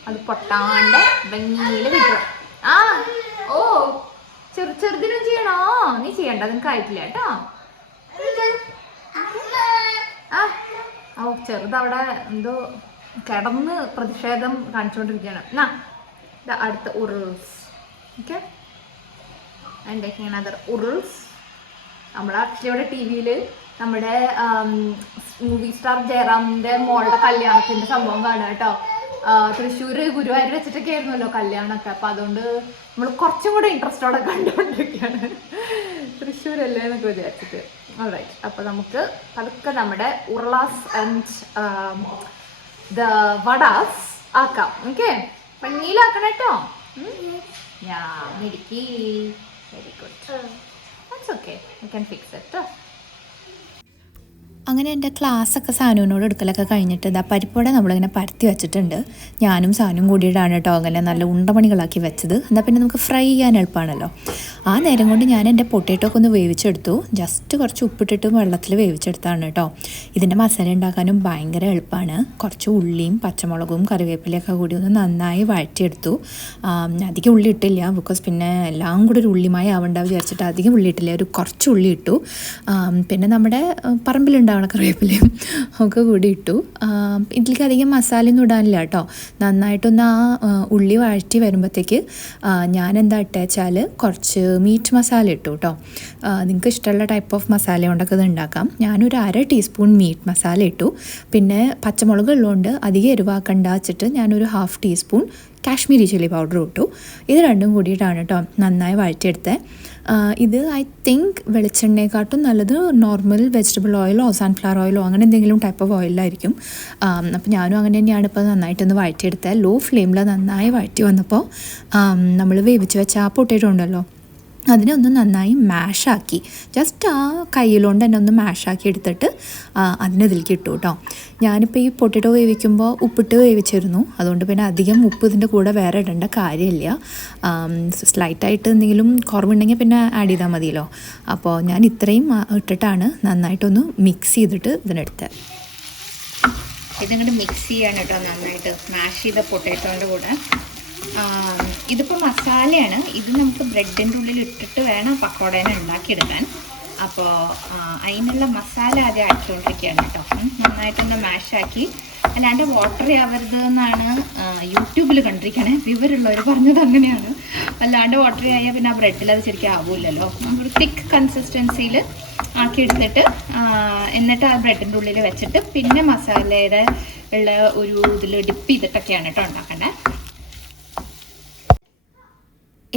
അത് പൊട്ടാണ്ട് ഭംഗിയിൽ കിട്ടും. ആ, ഓ, ചെറുതിനും ചെയ്യണോ? നീ ചെയ്യണ്ട, നിനക്ക് ആയിട്ടില്ല കേട്ടോ. ആ, ഓ, ചെറുതവിടെ എന്തോ കിടന്ന് പ്രതിഷേധം കാണിച്ചുകൊണ്ടിരിക്കുകയാണ്. എന്നാ അടുത്ത ഉരുൾസ്. ഓക്കെ, ആൻഡ് ടേക്കിംഗ് അനദർ ഉരുൾസ്. നമ്മൾ ആക്ച്വലി ഇവിടെ ടി വിയിൽ നമ്മുടെ മൂവി സ്റ്റാർ ജയറാമിൻ്റെ മോളുടെ കല്യാണത്തിൻ്റെ സംഭവം കാണുക കേട്ടോ. തൃശ്ശൂർ ഗുരുവായൂർ വെച്ചിട്ടൊക്കെ ആയിരുന്നല്ലോ കല്യാണമൊക്കെ. അപ്പം അതുകൊണ്ട് നമ്മൾ കുറച്ചും കൂടെ ഇൻട്രസ്റ്റോടെ കണ്ടുകൊണ്ടിരിക്കുകയാണ്, തൃശ്ശൂരല്ലേ എന്നൊക്കെ വിചാരിച്ചിട്ട്. ഓൾറൈറ്റ്, അപ്പോൾ നമുക്ക് പതുക്കെ നമ്മുടെ ഉരുളാസ് ആൻഡ് ദ വടാസ് ആക്കാം. ഓക്കെ, പഞ്ഞിയിലാക്കണം കേട്ടോ. യാ, മിടുക്കി, very good. That's okay, you can fix it. അങ്ങനെ എൻ്റെ ക്ലാസ്സൊക്കെ സാനുവിനോട് എടുക്കലൊക്കെ കഴിഞ്ഞിട്ട് ഇതാ പരിപ്പോടെ നമ്മളിങ്ങനെ പരത്തി വെച്ചിട്ടുണ്ട്. ഞാനും സാനും കൂടിയിട്ടാണ് കേട്ടോ അങ്ങനെ നല്ല ഉണ്ടമണികളാക്കി വെച്ചത്. എന്നാൽ പിന്നെ നമുക്ക് ഫ്രൈ ചെയ്യാൻ എളുപ്പമാണല്ലോ. ആ നേരം കൊണ്ട് ഞാൻ എൻ്റെ പൊട്ടേറ്റോ ഒക്കെ ഒന്ന് വേവിച്ചെടുത്തു. ജസ്റ്റ് കുറച്ച് ഉപ്പിട്ടിട്ട് വെള്ളത്തിൽ വേവിച്ചെടുത്താണ് കേട്ടോ. ഇതിൻ്റെ മസാല ഉണ്ടാക്കാനും ഭയങ്കര എളുപ്പമാണ്. കുറച്ച് ഉള്ളിയും പച്ചമുളകും കറിവേപ്പിലയൊക്കെ കൂടി ഒന്ന് നന്നായി വഴറ്റിയെടുത്തു. അധികം ഉള്ളി ഇട്ടില്ല, ബിക്കോസ് പിന്നെ എല്ലാം കൂടി ഒരു ഉള്ളിമായി ആവണ്ട വിചാരിച്ചിട്ട് അധികം ഉള്ളി ഇട്ടില്ല, ഒരു കുറച്ച് ഉള്ളി ഇട്ടു. പിന്നെ നമ്മുടെ പറമ്പിലുണ്ടാവുന്ന കറിവേപ്പിലയും ഒക്കെ കൂടി ഇട്ടു. ഇതിലേക്ക് അധികം മസാലയൊന്നും ഇടാനില്ല കേട്ടോ. നന്നായിട്ടൊന്ന് ആ ഉള്ളി വഴറ്റി വരുമ്പോഴത്തേക്ക് ഞാൻ എന്താ ഇട്ടുവെച്ചാൽ കുറച്ച് മീറ്റ് മസാല ഇട്ടു കേട്ടോ. നിങ്ങൾക്ക് ഇഷ്ടമുള്ള ടൈപ്പ് ഓഫ് മസാല കൊണ്ടൊക്കെ ഇത് ഉണ്ടാക്കാം. ഞാനൊരു 1/2 ടീസ്പൂൺ മീറ്റ് മസാല ഇട്ടു. പിന്നെ പച്ചമുളക് ഉള്ളതുകൊണ്ട് അധികം എരിവാക്കണ്ട വെച്ചിട്ട് ഞാനൊരു 1/2 ടീസ്പൂൺ കാശ്മീരി ചില്ലി പൗഡർ ഇട്ടു. ഇത് രണ്ടും കൂടിയിട്ടാണ് കേട്ടോ നന്നായി വഴറ്റിയെടുത്തത്. ഇത് ഐ തിങ്ക് വെളിച്ചെണ്ണയെക്കാട്ടും നല്ലത് നോർമൽ വെജിറ്റബിൾ ഓയിലോ സൺഫ്ലവർ ഓയിലോ അങ്ങനെ എന്തെങ്കിലും ടൈപ്പ് ഓഫ് ഓയിലായിരിക്കും. അപ്പോൾ ഞാനും അങ്ങനെ തന്നെയാണ് ഇപ്പോൾ നന്നായിട്ടൊന്ന് വഴറ്റിയെടുത്തത്. ലോ ഫ്ലെയിമിൽ നന്നായി വഴറ്റി വന്നപ്പോൾ നമ്മൾ വേവിച്ച് വെച്ച ആ പൊട്ടേറ്റോ ഉണ്ടല്ലോ അതിനെ ഒന്ന് നന്നായി മാഷാക്കി, ജസ്റ്റ് ആ കയ്യിലോണ്ട് തന്നെ ഒന്ന് മാഷാക്കി എടുത്തിട്ട് അതിനതിലേക്ക് ഇട്ടു കേട്ടോ. ഞാനിപ്പോൾ ഈ പൊട്ടറ്റോ വേവിക്കുമ്പോൾ ഉപ്പിട്ട് വേവിച്ചിരുന്നു, അതുകൊണ്ട് പിന്നെ അധികം ഉപ്പ് ഇതിൻ്റെ കൂടെ വേറെ ഇടേണ്ട കാര്യമില്ല. സ്ലൈറ്റായിട്ട് എന്തെങ്കിലും കുറവുണ്ടെങ്കിൽ പിന്നെ ആഡ് ചെയ്താൽ മതിയല്ലോ. അപ്പോൾ ഞാൻ ഇത്രയും ഇട്ടിട്ടാണ് നന്നായിട്ടൊന്ന് മിക്സ് ചെയ്തിട്ട് ഇതിനെടുത്തത്. ഇതിങ്ങോട്ട് മിക്സ് ചെയ്യാണ് കേട്ടോ നന്നായിട്ട്, മാഷ് ചെയ്ത പൊട്ടറ്റോൻ്റെ കൂടെ. ഇതിപ്പോൾ മസാലയാണ്, ഇത് നമുക്ക് ബ്രെഡിൻ്റെ ഉള്ളിൽ ഇട്ടിട്ട് വേണം പക്കോടേനെ ഉണ്ടാക്കിയെടുക്കാൻ. അപ്പോൾ അതിനുള്ള മസാല ആദ്യം ആക്കിക്കൊണ്ടിരിക്കുകയാണ് കേട്ടോ. നന്നായിട്ടൊന്ന് മാഷാക്കി, അല്ലാണ്ട് വാട്ടറി ആവരുത് എന്നാണ് യൂട്യൂബിൽ കണ്ടിരിക്കണേ. വിവരമുള്ളവർ പറഞ്ഞത് അങ്ങനെയാണ്. അല്ലാണ്ട് വാട്ടറി ആയാൽ പിന്നെ ആ ബ്രെഡിൽ അത് ശരിക്കും ആവില്ലല്ലോ. നമുക്കൊരു തിക്ക് കൺസിസ്റ്റൻസിയിൽ ആക്കിയെടുത്തിട്ട് എന്നിട്ട് ആ ബ്രെഡിൻ്റെ ഉള്ളിൽ വെച്ചിട്ട് പിന്നെ മസാലയുടെ ഉള്ള ഒരു ഇതിൽ ഡിപ്പ് ചെയ്തിട്ടൊക്കെയാണ് കേട്ടോ ഉണ്ടാക്കണ്ടേ.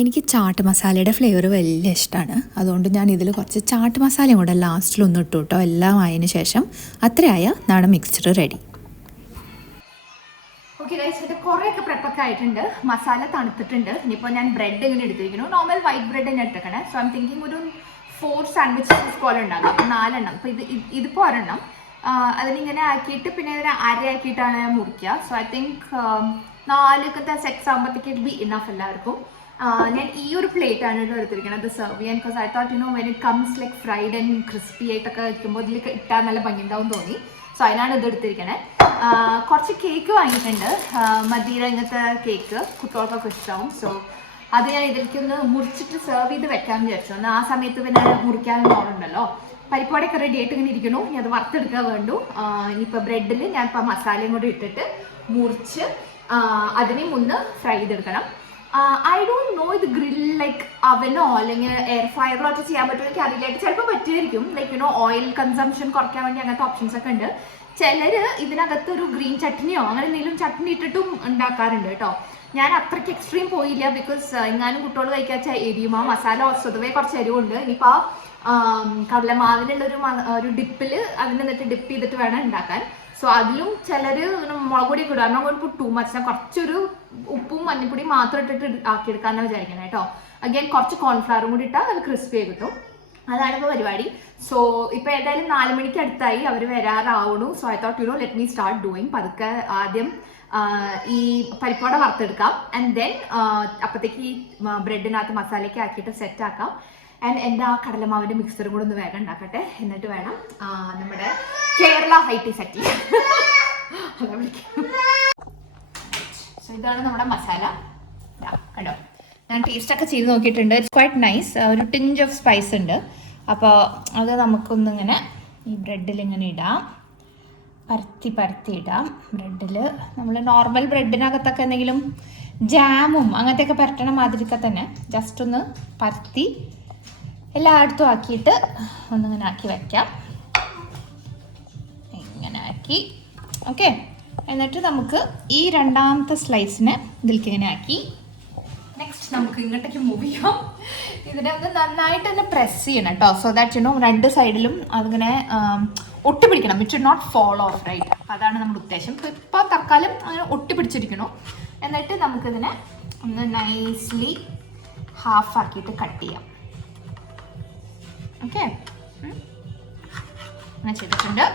എനിക്ക് ചാട്ട് മസാലയുടെ ഫ്ലേവർ വലിയ ഇഷ്ടമാണ്, അതുകൊണ്ട് ഞാൻ ഇതിൽ കുറച്ച് ചാട്ട് മസാലയും കൂടെ ലാസ്റ്റിലൊന്നും ഇട്ടു കേട്ടോ. എല്ലാം ആയതിനു ശേഷം അത്രയായ നാടൻ മിക്സ്ചർ റെഡി. ഓക്കെ ഗൈസ്, ഇത് കുറേയൊക്കെ പ്രെപ്പൊക്കെ ആയിട്ടുണ്ട്, മസാല തണുത്തിട്ടുണ്ട്. ഇനിയിപ്പോൾ ഞാൻ ബ്രെഡ് ഇങ്ങനെ എടുത്തിരിക്കുന്നു, നോർമൽ വൈറ്റ് ബ്രെഡ് തന്നെ എടുത്തേക്കണേ. സോ ഐ എം തിങ്കിങ് ഒരു 4 സാൻഡ്വിച്ചസ് പോലെ ഉണ്ടാകും, അപ്പോൾ 4 എണ്ണം. അപ്പോൾ ഇതിപ്പോൾ ഒരെണ്ണം, അതിനിങ്ങനെ ആക്കിയിട്ട് പിന്നെ ഇതിനെ അരയാക്കിയിട്ടാണ് മുറിക്കുക. സോ ഐ തിങ്ക് 4 സെറ്റ്സ് ആകുമ്പോഴത്തേക്ക് ഇറ്റ് ബി ഇനഫ് എല്ലാവർക്കും. ഞാൻ ഈ ഒരു പ്ലേറ്റ് ആണ് എടുത്തിരിക്കുന്നത് സെർവ് ചെയ്യാൻ. Because I thought when it comes like fried and crispy ആയിട്ടൊക്കെ വയ്ക്കുമ്പോൾ ഇതിൽ ഇട്ടാൽ നല്ല ഭംഗിയുണ്ടാവും തോന്നി. സോ അതിനാണ് ഇത് എടുത്തിരിക്കണേ. കുറച്ച് കേക്ക് വാങ്ങിയിട്ടുണ്ട്, മദീര ഇങ്ങനത്തെ കേക്ക് കുട്ടികൾക്കൊക്കെ ഇഷ്ടമാവും. സോ അത് ഞാൻ ഇതിലേക്കൊന്ന് മുറിച്ചിട്ട് സെർവ് ചെയ്ത് വെക്കാമെന്ന് വിചാരിച്ചു. എന്നാൽ ആ സമയത്ത് പിന്നെ മുറിക്കാനുള്ള ഓർഡുണ്ടല്ലോ. പരിപ്പോടൊക്കെ റെഡി ആയിട്ട് ഇങ്ങനെ ഇരിക്കണു. ഞാൻ അത് വറുത്തെടുക്കാൻ വേണ്ടു. ഇനിയിപ്പോൾ ബ്രെഡിൽ ഞാൻ ഇപ്പോൾ മസാലയും കൂടി ഇട്ടിട്ട് മുറിച്ച് അതിനെ മുന്ന് ഫ്രൈ ചെയ്തെടുക്കണം. ഐ ഡോണ്ട് നോ ഇത് ഗ്രിൽ ലൈക്ക് അവനോ അല്ലെങ്കിൽ എയർ ഫ്രയറിലോ ഒക്കെ ചെയ്യാൻ പറ്റുമോ എനിക്ക് അറിയില്ലായിട്ട്. ചിലപ്പോൾ പറ്റുമായിരിക്കും. ലൈക്ക് ഓയിൽ കൺസംഷൻ കുറയ്ക്കാൻ വേണ്ടി അങ്ങനത്തെ ഓപ്ഷൻസ് ഒക്കെ ഉണ്ട്. ചിലർ ഇതിനകത്ത് ഒരു ഗ്രീൻ ചട്നിയോ അങ്ങനെ എന്തെങ്കിലും ചട്നി ഇട്ടിട്ടും ഉണ്ടാക്കാറുണ്ട് കേട്ടോ. ഞാൻ അത്രയ്ക്ക് എക്സ്ട്രീം പോയില്ല. ബിക്കോസ് എങ്ങാനും കുട്ടികൾ കഴിക്കാച്ചാൽ എരിയും. ആ മസാല സ്വതവേ കുറച്ച് എരിവുണ്ട്. ഇനിയിപ്പോൾ കടലമാവിനുള്ളൊരു ഒരു ഡിപ്പിൽ അതിനെന്നിട്ട് ഡിപ്പ് ചെയ്തിട്ട് വേണം ഉണ്ടാക്കാൻ. സോ അതിലും ചിലർ മുളക് പൊടി ഇടുക. എന്നാൽ കൊണ്ട് ടൂ മച്ച്. ഞാൻ കുറച്ചൊരു ഉപ്പും മഞ്ഞപ്പൊടിയും മാത്രം ഇട്ടിട്ട് ആക്കിയെടുക്കാമെന്നാണ് വിചാരിക്കുന്നത് കേട്ടോ. അഗൈൻ കുറച്ച് കോൺഫ്ലവറും കൂടി ഇട്ടാൽ അത് ക്രിസ്പി ആയി കിട്ടും. അതാണ് ഇപ്പോൾ പരിപാടി. സോ ഇപ്പോൾ ഏതായാലും 4 മണിക്ക് അടുത്തായി, അവർ വരാറാവണു. So I thought let me start doing. പതുക്കെ ആദ്യം ഈ പരിപ്പോട വറുത്തെടുക്കാം. ആൻഡ് ദെൻ അപ്പോഴത്തേക്ക് ഈ ബ്രെഡിനകത്ത് മസാലയ്ക്ക് ആക്കിയിട്ട് സെറ്റ് ആക്കാം. ആൻഡ് എൻ്റെ ആ കടലമാവിൻ്റെ മിക്സറും കൂടെ ഒന്ന് വേഗം ഉണ്ടാക്കട്ടെ. എന്നിട്ട് വേണം നമ്മുടെ കേരള ഹൈറ്റി സെറ്റ് ചെയ്യാൻ. അതാ വിളിക്കും. സോ ഇതാണ് നമ്മുടെ മസാല. കണ്ടോ, ഞാൻ ടേസ്റ്റൊക്കെ ചെയ്ത് നോക്കിയിട്ടുണ്ട്. It's quite nice. ഒരു ടിഞ്ച് ഓഫ് സ്പൈസ് ഉണ്ട്. അപ്പോൾ അത് നമുക്കൊന്നിങ്ങനെ ഈ ബ്രെഡിൽ ഇങ്ങനെ ഇടാം. പരത്തി ഇടാം ബ്രെഡിൽ. നമ്മൾ നോർമൽ ബ്രെഡിനകത്തൊക്കെ എന്തെങ്കിലും ജാമും അങ്ങനത്തെയൊക്കെ പരട്ടണ മാതിരിയൊക്കെ തന്നെ ജസ്റ്റ് ഒന്ന് പരത്തി എല്ലായിടത്തും ആക്കിയിട്ട് ഒന്നിങ്ങനെ ആക്കി വയ്ക്കാം. ഇങ്ങനെ ആക്കി ഓക്കെ. എന്നിട്ട് നമുക്ക് ഈ രണ്ടാമത്തെ സ്ലൈസിനെ ഇതിലേക്ക് ഇങ്ങനെ ആക്കി നെക്സ്റ്റ് നമുക്ക് ഇങ്ങോട്ടേക്ക് മൂവ് ചെയ്യാം. ഇതിനെ ഒന്ന് നന്നായിട്ട് തന്നെ പ്രസ് ചെയ്യണം കേട്ടോ. സോ ദാറ്റ് രണ്ട് സൈഡിലും അതിങ്ങനെ ഒട്ടിപ്പിടിക്കണം. It should not fall off right. അതാണ് നമ്മുടെ ഉദ്ദേശം. ഇപ്പോൾ തൽക്കാലം അങ്ങനെ ഒട്ടിപ്പിടിച്ചിരിക്കണു. എന്നിട്ട് നമുക്കിതിനെ ഒന്ന് നൈസ്ലി ഹാഫ് ആക്കിയിട്ട് കട്ട് ചെയ്യാം. ഓക്കെ, അങ്ങനെ ചെയ്തിട്ടുണ്ട്.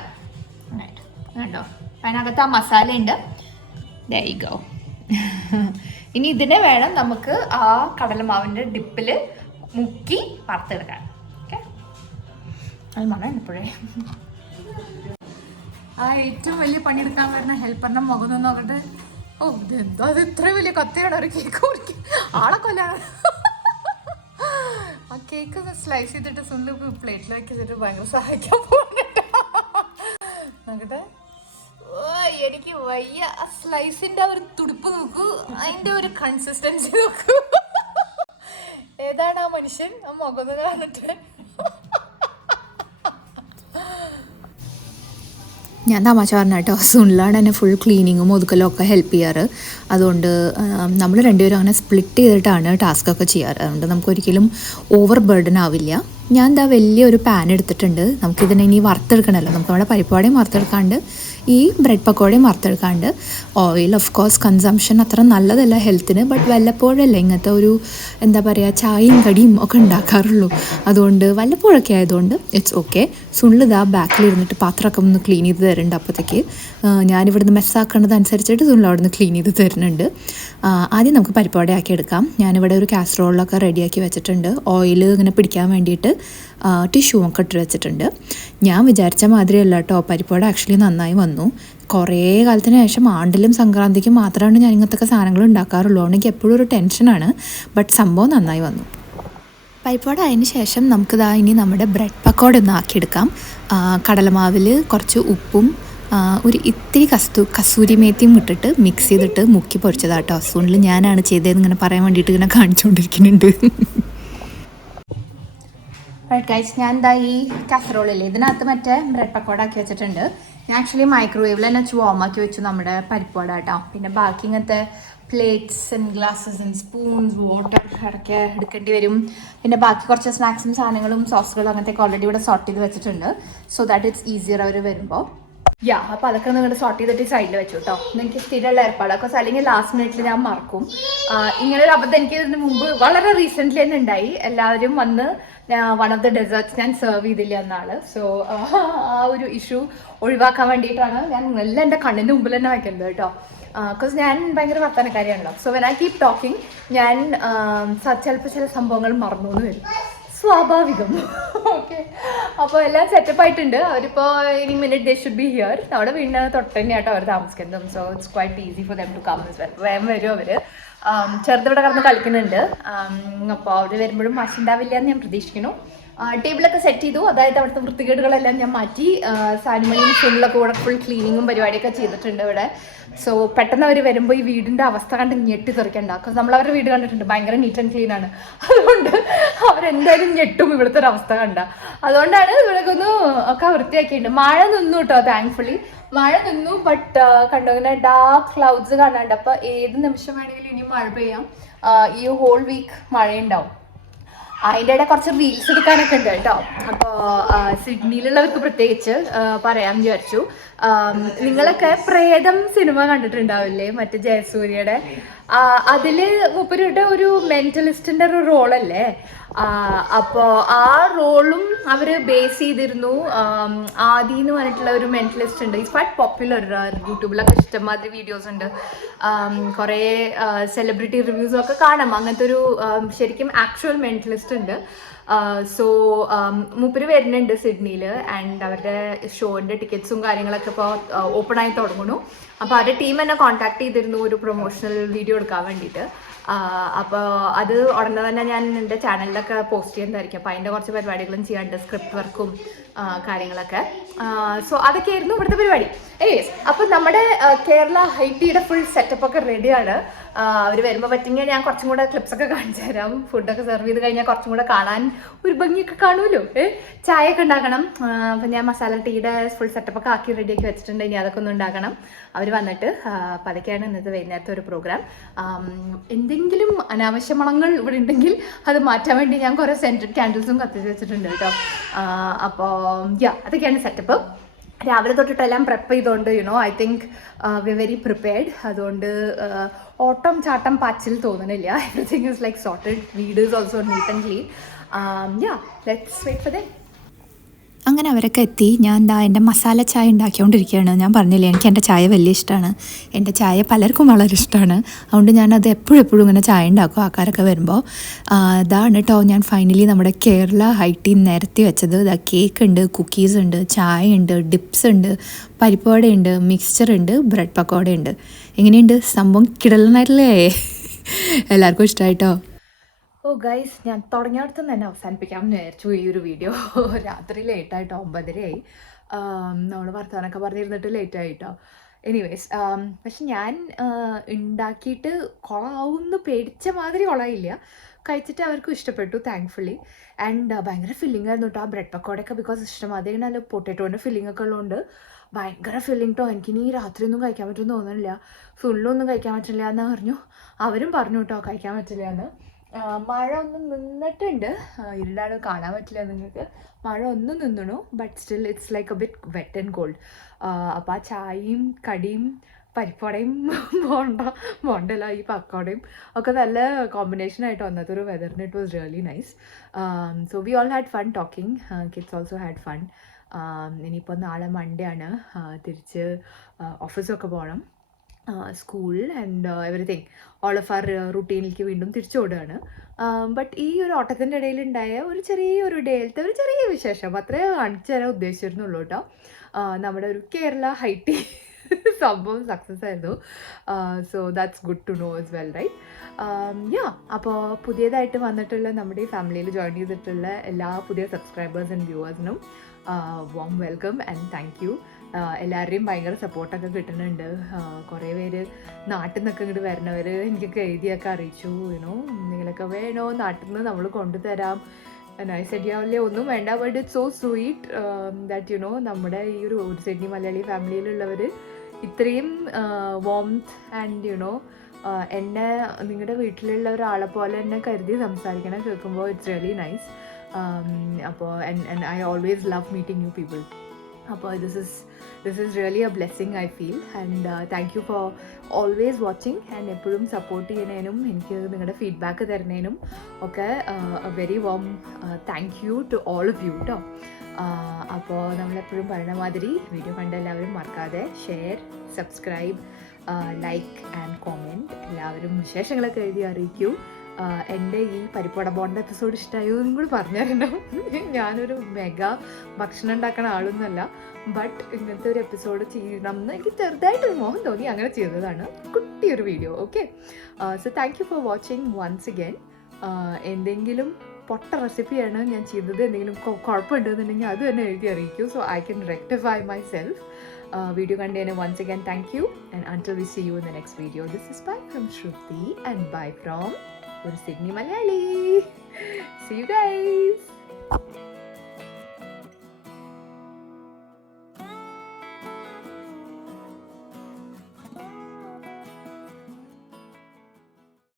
കണ്ടോ, അതിനകത്ത് ആ മസാല ഉണ്ട്. there you go. ഇനി ഇതിനെ വേണം നമുക്ക് ആ കടലമാവിൻ്റെ ഡിപ്പിൽ മുക്കി വറുത്തെടുക്കാൻ. ഓക്കെ, അത് മണം എപ്പോഴേ ആ ഏറ്റവും വലിയ പണിയെടുക്കാൻ വരുന്ന ഹെൽപ്പറിൻ്റെ മുഖം നോക്കട്ടെ. ഓ ഇതെന്തോ, അത് ഇത്ര വലിയ കത്തിയാണ് ഒരു കേക്ക് മുറിക്കാൻ. ആളെ കൊല്ലാണ്. ആ കേക്ക് സ്ലൈസ് ചെയ്തിട്ട് സുന്ദർ പ്ലേറ്റിലേക്ക് ചെയ്തിട്ട് ഭയങ്കര സഹായിക്കാൻ പോകുന്നുണ്ട്. നോക്കട്ടെ, എനിക്ക് വയ്യ. ആ സ്ലൈസിന്റെ ഒരു തുടുപ്പ് നോക്കൂ, അതിന്റെ ഒരു കൺസിസ്റ്റൻസി നോക്കൂ. ഏതാണ് ആ മനുഷ്യൻ? ആ മുഖം കാണിട്ട്. ഞാൻ തമാശ പറഞ്ഞ കേട്ടോ. സുനിലാണ് എന്നെ ഫുൾ ക്ലീനിങ്ങും ഒതുക്കലും ഒക്കെ ഹെൽപ്പ് ചെയ്യാറ്. അതുകൊണ്ട് നമ്മൾ രണ്ടുപേരും അങ്ങനെ സ്പ്ലിറ്റ് ചെയ്തിട്ടാണ് ടാസ്ക്കൊക്കെ ചെയ്യാറ്. അതുകൊണ്ട് നമുക്കൊരിക്കലും ഓവർ ബർഡൻ ആവില്ല. ഞാൻ എന്താ വലിയൊരു പാൻ എടുത്തിട്ടുണ്ട്. നമുക്കിതിനെ ഇനി വറുത്തെടുക്കണമല്ലോ. നമുക്ക് നമ്മുടെ പരിപ്പാടേയും വറുത്തെടുക്കാണ്ട് ഈ ബ്രെഡ് പക്കോടയും വറുത്തെടുക്കാണ്ട്. ഓയിൽ ഓഫ് കോഴ്സ് കൺസംഷൻ അത്ര നല്ലതല്ല ഹെൽത്തിന്. ബട്ട് വല്ലപ്പോഴല്ലേ ഇങ്ങനത്തെ ഒരു എന്താ പറയുക ചായയും കടിയും ഒക്കെ ഉണ്ടാക്കാറുള്ളൂ. അതുകൊണ്ട് വല്ലപ്പോഴൊക്കെ ആയതുകൊണ്ട് ഇറ്റ്സ് ഓക്കെ. സുനിലിതാ ബാക്കിലിരുന്നിട്ട് പാത്രമൊക്കെ ഒന്ന് ക്ലീൻ ചെയ്ത് തരുന്നുണ്ട്. അപ്പോഴത്തേക്ക് ഞാനിവിടുന്ന് മെസ്സാക്കേണ്ടത് അനുസരിച്ചിട്ട് സുനിൽ അവിടെ നിന്ന് ക്ലീൻ ചെയ്ത് തരുന്നുണ്ട്. ആദ്യം നമുക്ക് പരിപ്പാട ആക്കി എടുക്കാം. ഞാനിവിടെ ഒരു കാസറോളിലൊക്കെ റെഡിയാക്കി വെച്ചിട്ടുണ്ട്. ഓയിൽ ഇങ്ങനെ പിടിക്കാൻ വേണ്ടിയിട്ട് ടിഷ്യൂ ഒക്കെ ഇട്ട് വെച്ചിട്ടുണ്ട്. ഞാൻ വിചാരിച്ച മാതിരിയല്ല കേട്ടോ, പരിപ്പാട ആക്ച്വലി നന്നായി വന്നു. കുറേ കാലത്തിന് ശേഷം ആണ്ടിലും സംക്രാന്തിക്കും മാത്രമാണ് ഞാൻ ഇങ്ങനത്തെ സാധനങ്ങൾ ഉണ്ടാക്കാറുള്ളൂ. എനിക്ക് എപ്പോഴും ഒരു ടെൻഷനാണ്. ബട്ട് സംഭവം നന്നായി വന്നു. പരിപ്പാട അതിന് ശേഷം നമുക്കിതാ ഇനി നമ്മുടെ ബ്രെഡ് പക്കോട ഒന്ന് ആക്കിയെടുക്കാം. കടലമാവിൽ കുറച്ച് ഉപ്പും ഒരു ഇത്തിരി കസൂരി മേത്തിയും ഇട്ടിട്ട് മിക്സ് ചെയ്തിട്ട് മുക്കി പൊരിച്ചതാട്ടോ. സുനിൽ ഞാനാണ് ചെയ്തതെന്ന് ഇങ്ങനെ പറയാൻ വേണ്ടിയിട്ട് ഇങ്ങനെ കാണിച്ചുകൊണ്ടിരിക്കുന്നുണ്ട്. റൈറ്റ് ഗൈസ്, ഞാൻ എന്താ ഈ കാസറോളില്ലേ ഇതിനകത്ത് മറ്റേ ബ്രെഡ് പക്കോട ആക്കി വെച്ചിട്ടുണ്ട്. ഞാൻ ആക്ച്വലി മൈക്രോവേവിൽ തന്നെ വാമാക്കി വെച്ചു നമ്മുടെ പരിപ്പോട കേട്ടോ. പിന്നെ ബാക്കി ഇങ്ങനത്തെ plates and glasses and spoons water ഇടയ്ക്ക് എടുക്കേണ്ടി വരും. പിന്നെ ബാക്കി കുറച്ച് സ്നാക്സും സാധനങ്ങളും സോസുകളും അങ്ങനത്തെയൊക്കെ ഓൾറെഡി ഇവിടെ സോർട്ട് ചെയ്ത് വെച്ചിട്ടുണ്ട്. സോ ദാറ്റ് ഇറ്റ്സ് ഈസിയർ അവർ വരുമ്പോൾ. അപ്പോൾ അതൊക്കെ നിങ്ങളുടെ സോർട്ട് ചെയ്തിട്ട് സൈഡിൽ വെച്ചു കേട്ടോ. എനിക്ക് സ്ഥിരമുള്ള ഏർപ്പാടൊക്കെ അല്ലെങ്കിൽ ലാസ്റ്റ് മിനിറ്റിൽ ഞാൻ മറക്കും. ഇങ്ങനെ ഒരു അബദ്ധം എനിക്ക് ഇതിന് മുമ്പ് വളരെ റീസെൻ്റ്ലി തന്നെ ഉണ്ടായി. എല്ലാവരും വന്ന് വൺ ഓഫ് ദ ഡെസേർട്ട്സ് ഞാൻ സെർവ് ചെയ്തില്ല എന്നാണ്. സോ ആ ഒരു ഇഷ്യൂ ഒഴിവാക്കാൻ വേണ്ടിയിട്ടാണ് ഞാൻ എല്ലാം എൻ്റെ കണ്ണിൻ്റെ മുമ്പിൽ തന്നെ വയ്ക്കുന്നത് കേട്ടോ. ബിക്കോസ് ഞാൻ ഭയങ്കര വർത്തമാനക്കാരിയാണല്ലോ. So when I keep talking ഞാൻ ചിലപ്പോൾ ചില സംഭവങ്ങൾ മറന്നു എന്ന് വരും, സ്വാഭാവികം. ഓക്കെ, അപ്പോൾ എല്ലാം സെറ്റപ്പ് ആയിട്ടുണ്ട്. അവരിപ്പോൾ ഇനി minute they should be here. അവിടെ വീടിന് തൊട്ട് തന്നെയാട്ടോ അവർ താമസിക്കുന്നത്. So it's quite easy for them to come as well. വേഗം വരും അവർ. ചെറുതിവിടെ കിടന്ന് കളിക്കുന്നുണ്ട്. അപ്പോൾ അവർ വരുമ്പോഴും മാഷുണ്ടാവില്ല എന്ന് ഞാൻ പ്രതീക്ഷിക്കുന്നു. ടേബിളൊക്കെ സെറ്റ് ചെയ്തു. അതായത് അവിടുത്തെ വൃത്തികേടുകളെല്ലാം ഞാൻ മാറ്റി. സാനിമണിയും ഫുള്ളൊക്കെ ഇവിടെ ഫുൾ ക്ലീനിങ്ങും പരിപാടിയൊക്കെ ചെയ്തിട്ടുണ്ട് ഇവിടെ. സോ പെട്ടെന്ന് അവർ വരുമ്പോൾ ഈ വീടിൻ്റെ അവസ്ഥ കണ്ട് ഞെട്ടി തെറിക്കണ്ട. ബിക്കോസ് നമ്മളവരുടെ വീട് കണ്ടിട്ടുണ്ട്, ഭയങ്കര നീറ്റ് ആൻഡ് ക്ലീൻ ആണ്. അതുകൊണ്ട് അവരെന്തായാലും ഞെട്ടും ഇവിടുത്തെ ഒരു അവസ്ഥ കണ്ട. അതുകൊണ്ടാണ് ഇവിടെയൊക്കെ ഒന്ന് ഒക്കെ വൃത്തിയാക്കിയിട്ടുണ്ട്. മഴ നിന്നു കേട്ടോ, താങ്ക്ഫുള്ളി മഴ നിന്നു. ബട്ട് കണ്ടോ ഇങ്ങനെ ഡാർക്ക് ക്ലൗഡ്സ് കാണാണ്ട്. അപ്പോൾ ഏത് നിമിഷം വേണമെങ്കിലും ഇനി മഴ പെയ്യാം. ഈ ഹോൾ വീക്ക് മഴയുണ്ടാവും. അതിൻ്റെ ഇടയിൽ കുറച്ച് റീൽസ് എടുക്കാനൊക്കെ ഉണ്ട് കേട്ടോ. അപ്പോൾ സിഡ്നിയിലുള്ളവർക്ക് പ്രത്യേകിച്ച് പറയാൻ വിചാരിച്ചു. നിങ്ങളൊക്കെ പ്രേതം സിനിമ കണ്ടിട്ടുണ്ടാവില്ലേ, മറ്റേ ജയസൂര്യയുടെ? അതിൽ മൂപ്പരുടെ ഒരു മെന്റലിസ്റ്റിൻ്റെ ഒരു റോളല്ലേ. അപ്പോൾ ആ റോളും അവർ ബേസ് ചെയ്തിരുന്നു. ആദി എന്ന് പറഞ്ഞിട്ടുള്ള ഒരു മെന്റലിസ്റ്റ് ഉണ്ട്. Is quite popular. യൂട്യൂബിലൊക്കെ ഇഷ്ടംമാതിരി വീഡിയോസ് ഉണ്ട്. കുറേ സെലിബ്രിറ്റി റിവ്യൂസും ഒക്കെ കാണാം. അങ്ങനത്തെ ഒരു ശരിക്കും ആക്ച്വൽ മെന്റലിസ്റ്റ് ഉണ്ട്. സോ മൂപ്പര് വരുന്നുണ്ട് സിഡ്നിയിൽ. ആൻഡ് അവരുടെ ഷോൻ്റെ ടിക്കറ്റ്സും കാര്യങ്ങളൊക്കെ ഇപ്പോൾ ഓപ്പൺ ആയി തുടങ്ങുന്നു. അപ്പോൾ അവരുടെ ടീം എന്നെ കോൺടാക്ട് ചെയ്തിരുന്നു ഒരു പ്രൊമോഷണൽ വീഡിയോ എടുക്കാൻ വേണ്ടിയിട്ട്. അപ്പോൾ അത് ഉടനെ തന്നെ ഞാൻ എൻ്റെ ചാനലിലൊക്കെ പോസ്റ്റ് ചെയ്യുന്നതായിരിക്കും. അപ്പോൾ അതിൻ്റെ കുറച്ച് പരിപാടികളും ചെയ്യാണ്ട്, സ്ക്രിപ്റ്റ് വർക്കും കാര്യങ്ങളൊക്കെ. സോ അതൊക്കെയായിരുന്നു ഇവിടുത്തെ പരിപാടി. അപ്പോൾ നമ്മുടെ കേരള ഹൈറ്റിയുടെ ഫുൾ സെറ്റപ്പൊക്കെ റെഡിയാണ്. അവർ വരുമ്പോൾ പറ്റിയെങ്കിൽ ഞാൻ കുറച്ചും കൂടെ ക്ലിപ്സൊക്കെ കാണിച്ചു തരാം. ഫുഡൊക്കെ സെർവ് ചെയ്ത് കഴിഞ്ഞാൽ കുറച്ചും കൂടെ കാണാൻ ഒരു ഭംഗിയൊക്കെ കാണുമല്ലോ. ചായയൊക്കെ ഉണ്ടാക്കണം. അപ്പം ഞാൻ മസാല ടീയുടെ ഫുൾ സെറ്റപ്പൊക്കെ ആക്കി റെഡിയാക്കി വെച്ചിട്ടുണ്ട്. ഇനി അതൊക്കെ ഒന്ന് ഉണ്ടാക്കണം അവർ വന്നിട്ട്. അപ്പം അതൊക്കെയാണ് ഇന്നത്തെ വൈകുന്നേരത്തെ ഒരു പ്രോഗ്രാം. എന്തെങ്കിലും അനാവശ്യ മണങ്ങൾ ഇവിടെ ഉണ്ടെങ്കിൽ അത് മാറ്റാൻ വേണ്ടി ഞാൻ കുറേ സെൻറ്റഡ് ക്യാൻഡിൽസും കത്തിച്ച് വെച്ചിട്ടുണ്ട് കേട്ടോ. അപ്പോൾ അതൊക്കെയാണ് സെറ്റപ്പ്. രാവിലെ തൊട്ടിട്ടെല്ലാം പ്രെപ്പ് ചെയ്തുകൊണ്ട് I think we very prepared. അതുകൊണ്ട് ഓട്ടം ചാട്ടം പാച്ചിൽ തോന്നുന്നില്ല. Everything is like sorted. വീട് is also neat and clean. Let's wait for them. അങ്ങനെ അവരൊക്കെ എത്തി. ഞാൻ എൻ്റെ മസാല ചായ ഉണ്ടാക്കിക്കൊണ്ടിരിക്കുകയാണ്. ഞാൻ പറഞ്ഞില്ലേ, എനിക്ക് എൻ്റെ ചായ വലിയ ഇഷ്ടമാണ്. എൻ്റെ ചായ പലർക്കും വളരെ ഇഷ്ടമാണ്. അതുകൊണ്ട് ഞാനത് എപ്പോഴും ഇങ്ങനെ ചായ ഉണ്ടാക്കും ആൾക്കാരൊക്കെ വരുമ്പോൾ. ഇതാണ് കേട്ടോ ഞാൻ ഫൈനലി നമ്മുടെ കേരള ഹൈറ്റി നിരത്തി വെച്ചത്. ഇതാ കേക്ക് ഉണ്ട്, കുക്കീസ് ഉണ്ട്, ചായ ഉണ്ട്, ഡിപ്സ് ഉണ്ട്, പരിപ്പുവട ഉണ്ട്, മിക്സ്ചർ ഉണ്ട്, ബ്രെഡ് പക്കോട ഉണ്ട്. എങ്ങനെയുണ്ട് സംഭവം? കിടലനായിട്ടല്ലേ? എല്ലാവർക്കും ഇഷ്ടമായിട്ടോ. ഗൈസ്, ഞാൻ തുടങ്ങിയിടത്ത് തന്നെ അവസാനിപ്പിക്കാമെന്ന് വിചാരിച്ചു ഈ ഒരു വീഡിയോ. രാത്രി ലേറ്റായിട്ടോ, 9:30 നമ്മൾ വർത്തമാനമൊക്കെ പറഞ്ഞിരുന്നിട്ട് ലേറ്റായിട്ടോ. എനിവേസ്, പക്ഷെ ഞാൻ ഉണ്ടാക്കിയിട്ട് കുളമാവുമെന്ന് പേടിച്ച മാതിരി കുളമില്ല. കഴിച്ചിട്ട് അവർക്കും ഇഷ്ടപ്പെട്ടു, താങ്ക്ഫുള്ളി. ആൻഡ് ഭയങ്കര ഫില്ലിംഗ് ആയിരുന്നു കേട്ടോ ആ ബ്രെഡ് പക്കോടയൊക്കെ. ബിക്കോസ് ഇഷ്ടമാതിരി നല്ല പൊട്ടറ്റോൻ്റെ ഫില്ലിംഗ് ഒക്കെ ഉള്ളതുകൊണ്ട് ഭയങ്കര ഫില്ലിംഗ് കേട്ടോ. എനിക്കിനി രാത്രിയൊന്നും കഴിക്കാൻ പറ്റുമെന്ന് തോന്നുന്നില്ല, ഫുള്ളൊന്നും കഴിക്കാൻ പറ്റില്ല എന്ന് പറഞ്ഞു. അവരും പറഞ്ഞു കേട്ടോ കഴിക്കാൻ പറ്റില്ല എന്ന്. മഴ ഒന്ന് നിന്നിട്ടുണ്ട്, ഇരുടാണ് കാണാൻ പറ്റില്ല നിങ്ങൾക്ക്. മഴ ഒന്ന് നിന്നണു, but still it's like a bit wet and cold. അപ്പോൾ ആ ചായയും കടിയും പരിപ്പടയും ബോണ്ടല്ല ഈ പക്കോടയും ഒക്കെ നല്ല കോമ്പിനേഷൻ ആയിട്ട് വന്നത് ഒരു വെതറിന്. It was really nice. So we all had fun talking. Kids also had fun. ഇനിയിപ്പോൾ നാളെ മൺഡേ ആണ്, തിരിച്ച് ഓഫീസൊക്കെ പോകണം, school and everything. All of our റുട്ടീനിലേക്ക് വീണ്ടും തിരിച്ചോടുകയാണ്. ബട്ട് ഈ ഒരു ഓട്ടത്തിൻ്റെ ഇടയിലുണ്ടായ ഒരു ചെറിയൊരു ഡേയിലത്തെ ഒരു ചെറിയ വിശേഷം അത്രേ കാണിച്ചു തരാൻ ഉദ്ദേശിച്ചിരുന്നുള്ളൂ കേട്ടോ. നമ്മുടെ ഒരു കേരള ഹൈറ്റി സംഭവം സക്സസ് ആയിരുന്നു. So that's good to know as well, right? അപ്പോൾ പുതിയതായിട്ട് വന്നിട്ടുള്ള നമ്മുടെ ഈ ഫാമിലിയിൽ ജോയിൻ ചെയ്തിട്ടുള്ള എല്ലാ പുതിയ സബ്സ്ക്രൈബേഴ്സ് ആൻഡ് വ്യൂവേഴ്സിനും warm welcome and thank you. എല്ലാവരുടെയും ഭയങ്കര സപ്പോർട്ടൊക്കെ കിട്ടുന്നുണ്ട്. കുറേ പേര് നാട്ടിൽ നിന്നൊക്കെ ഇങ്ങോട്ട് വരുന്നവർ എനിക്കൊക്കെ എഴുതിയൊക്കെ അറിയിച്ചു, നിങ്ങളൊക്കെ വേണോ, നാട്ടിൽ നിന്ന് നമ്മൾ കൊണ്ടുതരാം. നൈസ് ഐഡിയ ഒന്നും വേണ്ട, but it's so sweet that നമ്മുടെ ഈ ഒരു സിഡ്നി മലയാളി ഫാമിലിയിലുള്ളവർ ഇത്രയും വാംത്ത് ആൻഡ് എന്നെ നിങ്ങളുടെ വീട്ടിലുള്ള ഒരാളെ പോലെ എന്നെ കരുതി സംസാരിക്കണം കേൾക്കുമ്പോൾ ഇറ്റ്സ് റിയലി നൈസ്. അപ്പോൾ I always love meeting new people. അപ്പോൾ this is really a blessing I feel and thank you for always watching and എപ്പോഴും സപ്പോർട്ട് ചെയ്യുന്നതിനും എനിക്ക് നിങ്ങളുടെ ഫീഡ്ബാക്ക് തരുന്നതിനും ഒക്കെ a very warm thank you to all of you കേട്ടോ. അപ്പോൾ നമ്മളെപ്പോഴും പറയുന്ന മാതിരി വീഡിയോ കണ്ട എല്ലാവരും മറക്കാതെ share, subscribe, like and comment. എല്ലാവരും വിശേഷങ്ങളൊക്കെ എഴുതി അറിയിക്കൂ. എൻ്റെ ഈ പരിപ്പട ബോണ്ട എപ്പിസോഡ് ഇഷ്ടമായോ എന്നും കൂടി പറഞ്ഞിട്ടുണ്ടാവും. ഞാനൊരു മെഗാ ഭക്ഷണം ഉണ്ടാക്കുന്ന ആളൊന്നുമല്ല, ബട്ട് ഇങ്ങനത്തെ ഒരു എപ്പിസോഡ് ചെയ്യണം എന്ന് എനിക്ക് ചെറുതായിട്ടൊരു മോഹം തോന്നി, അങ്ങനെ ചെയ്തതാണ്. കുട്ടിയൊരു video. Okay, so thank you for watching once again. എന്തെങ്കിലും പൊട്ട റെസിപ്പിയാണ് ഞാൻ ചെയ്തത്, എന്തെങ്കിലും കുഴപ്പമുണ്ടെന്നുണ്ടെങ്കിൽ അത് തന്നെ എഴുതി അറിയിക്കൂ, so I can rectify myself. Video കണ്ടതിന് once again thank you and until we see you in the next video, this is bye from Shruti and bye from ഒരു Sydney Malayali. See you guys.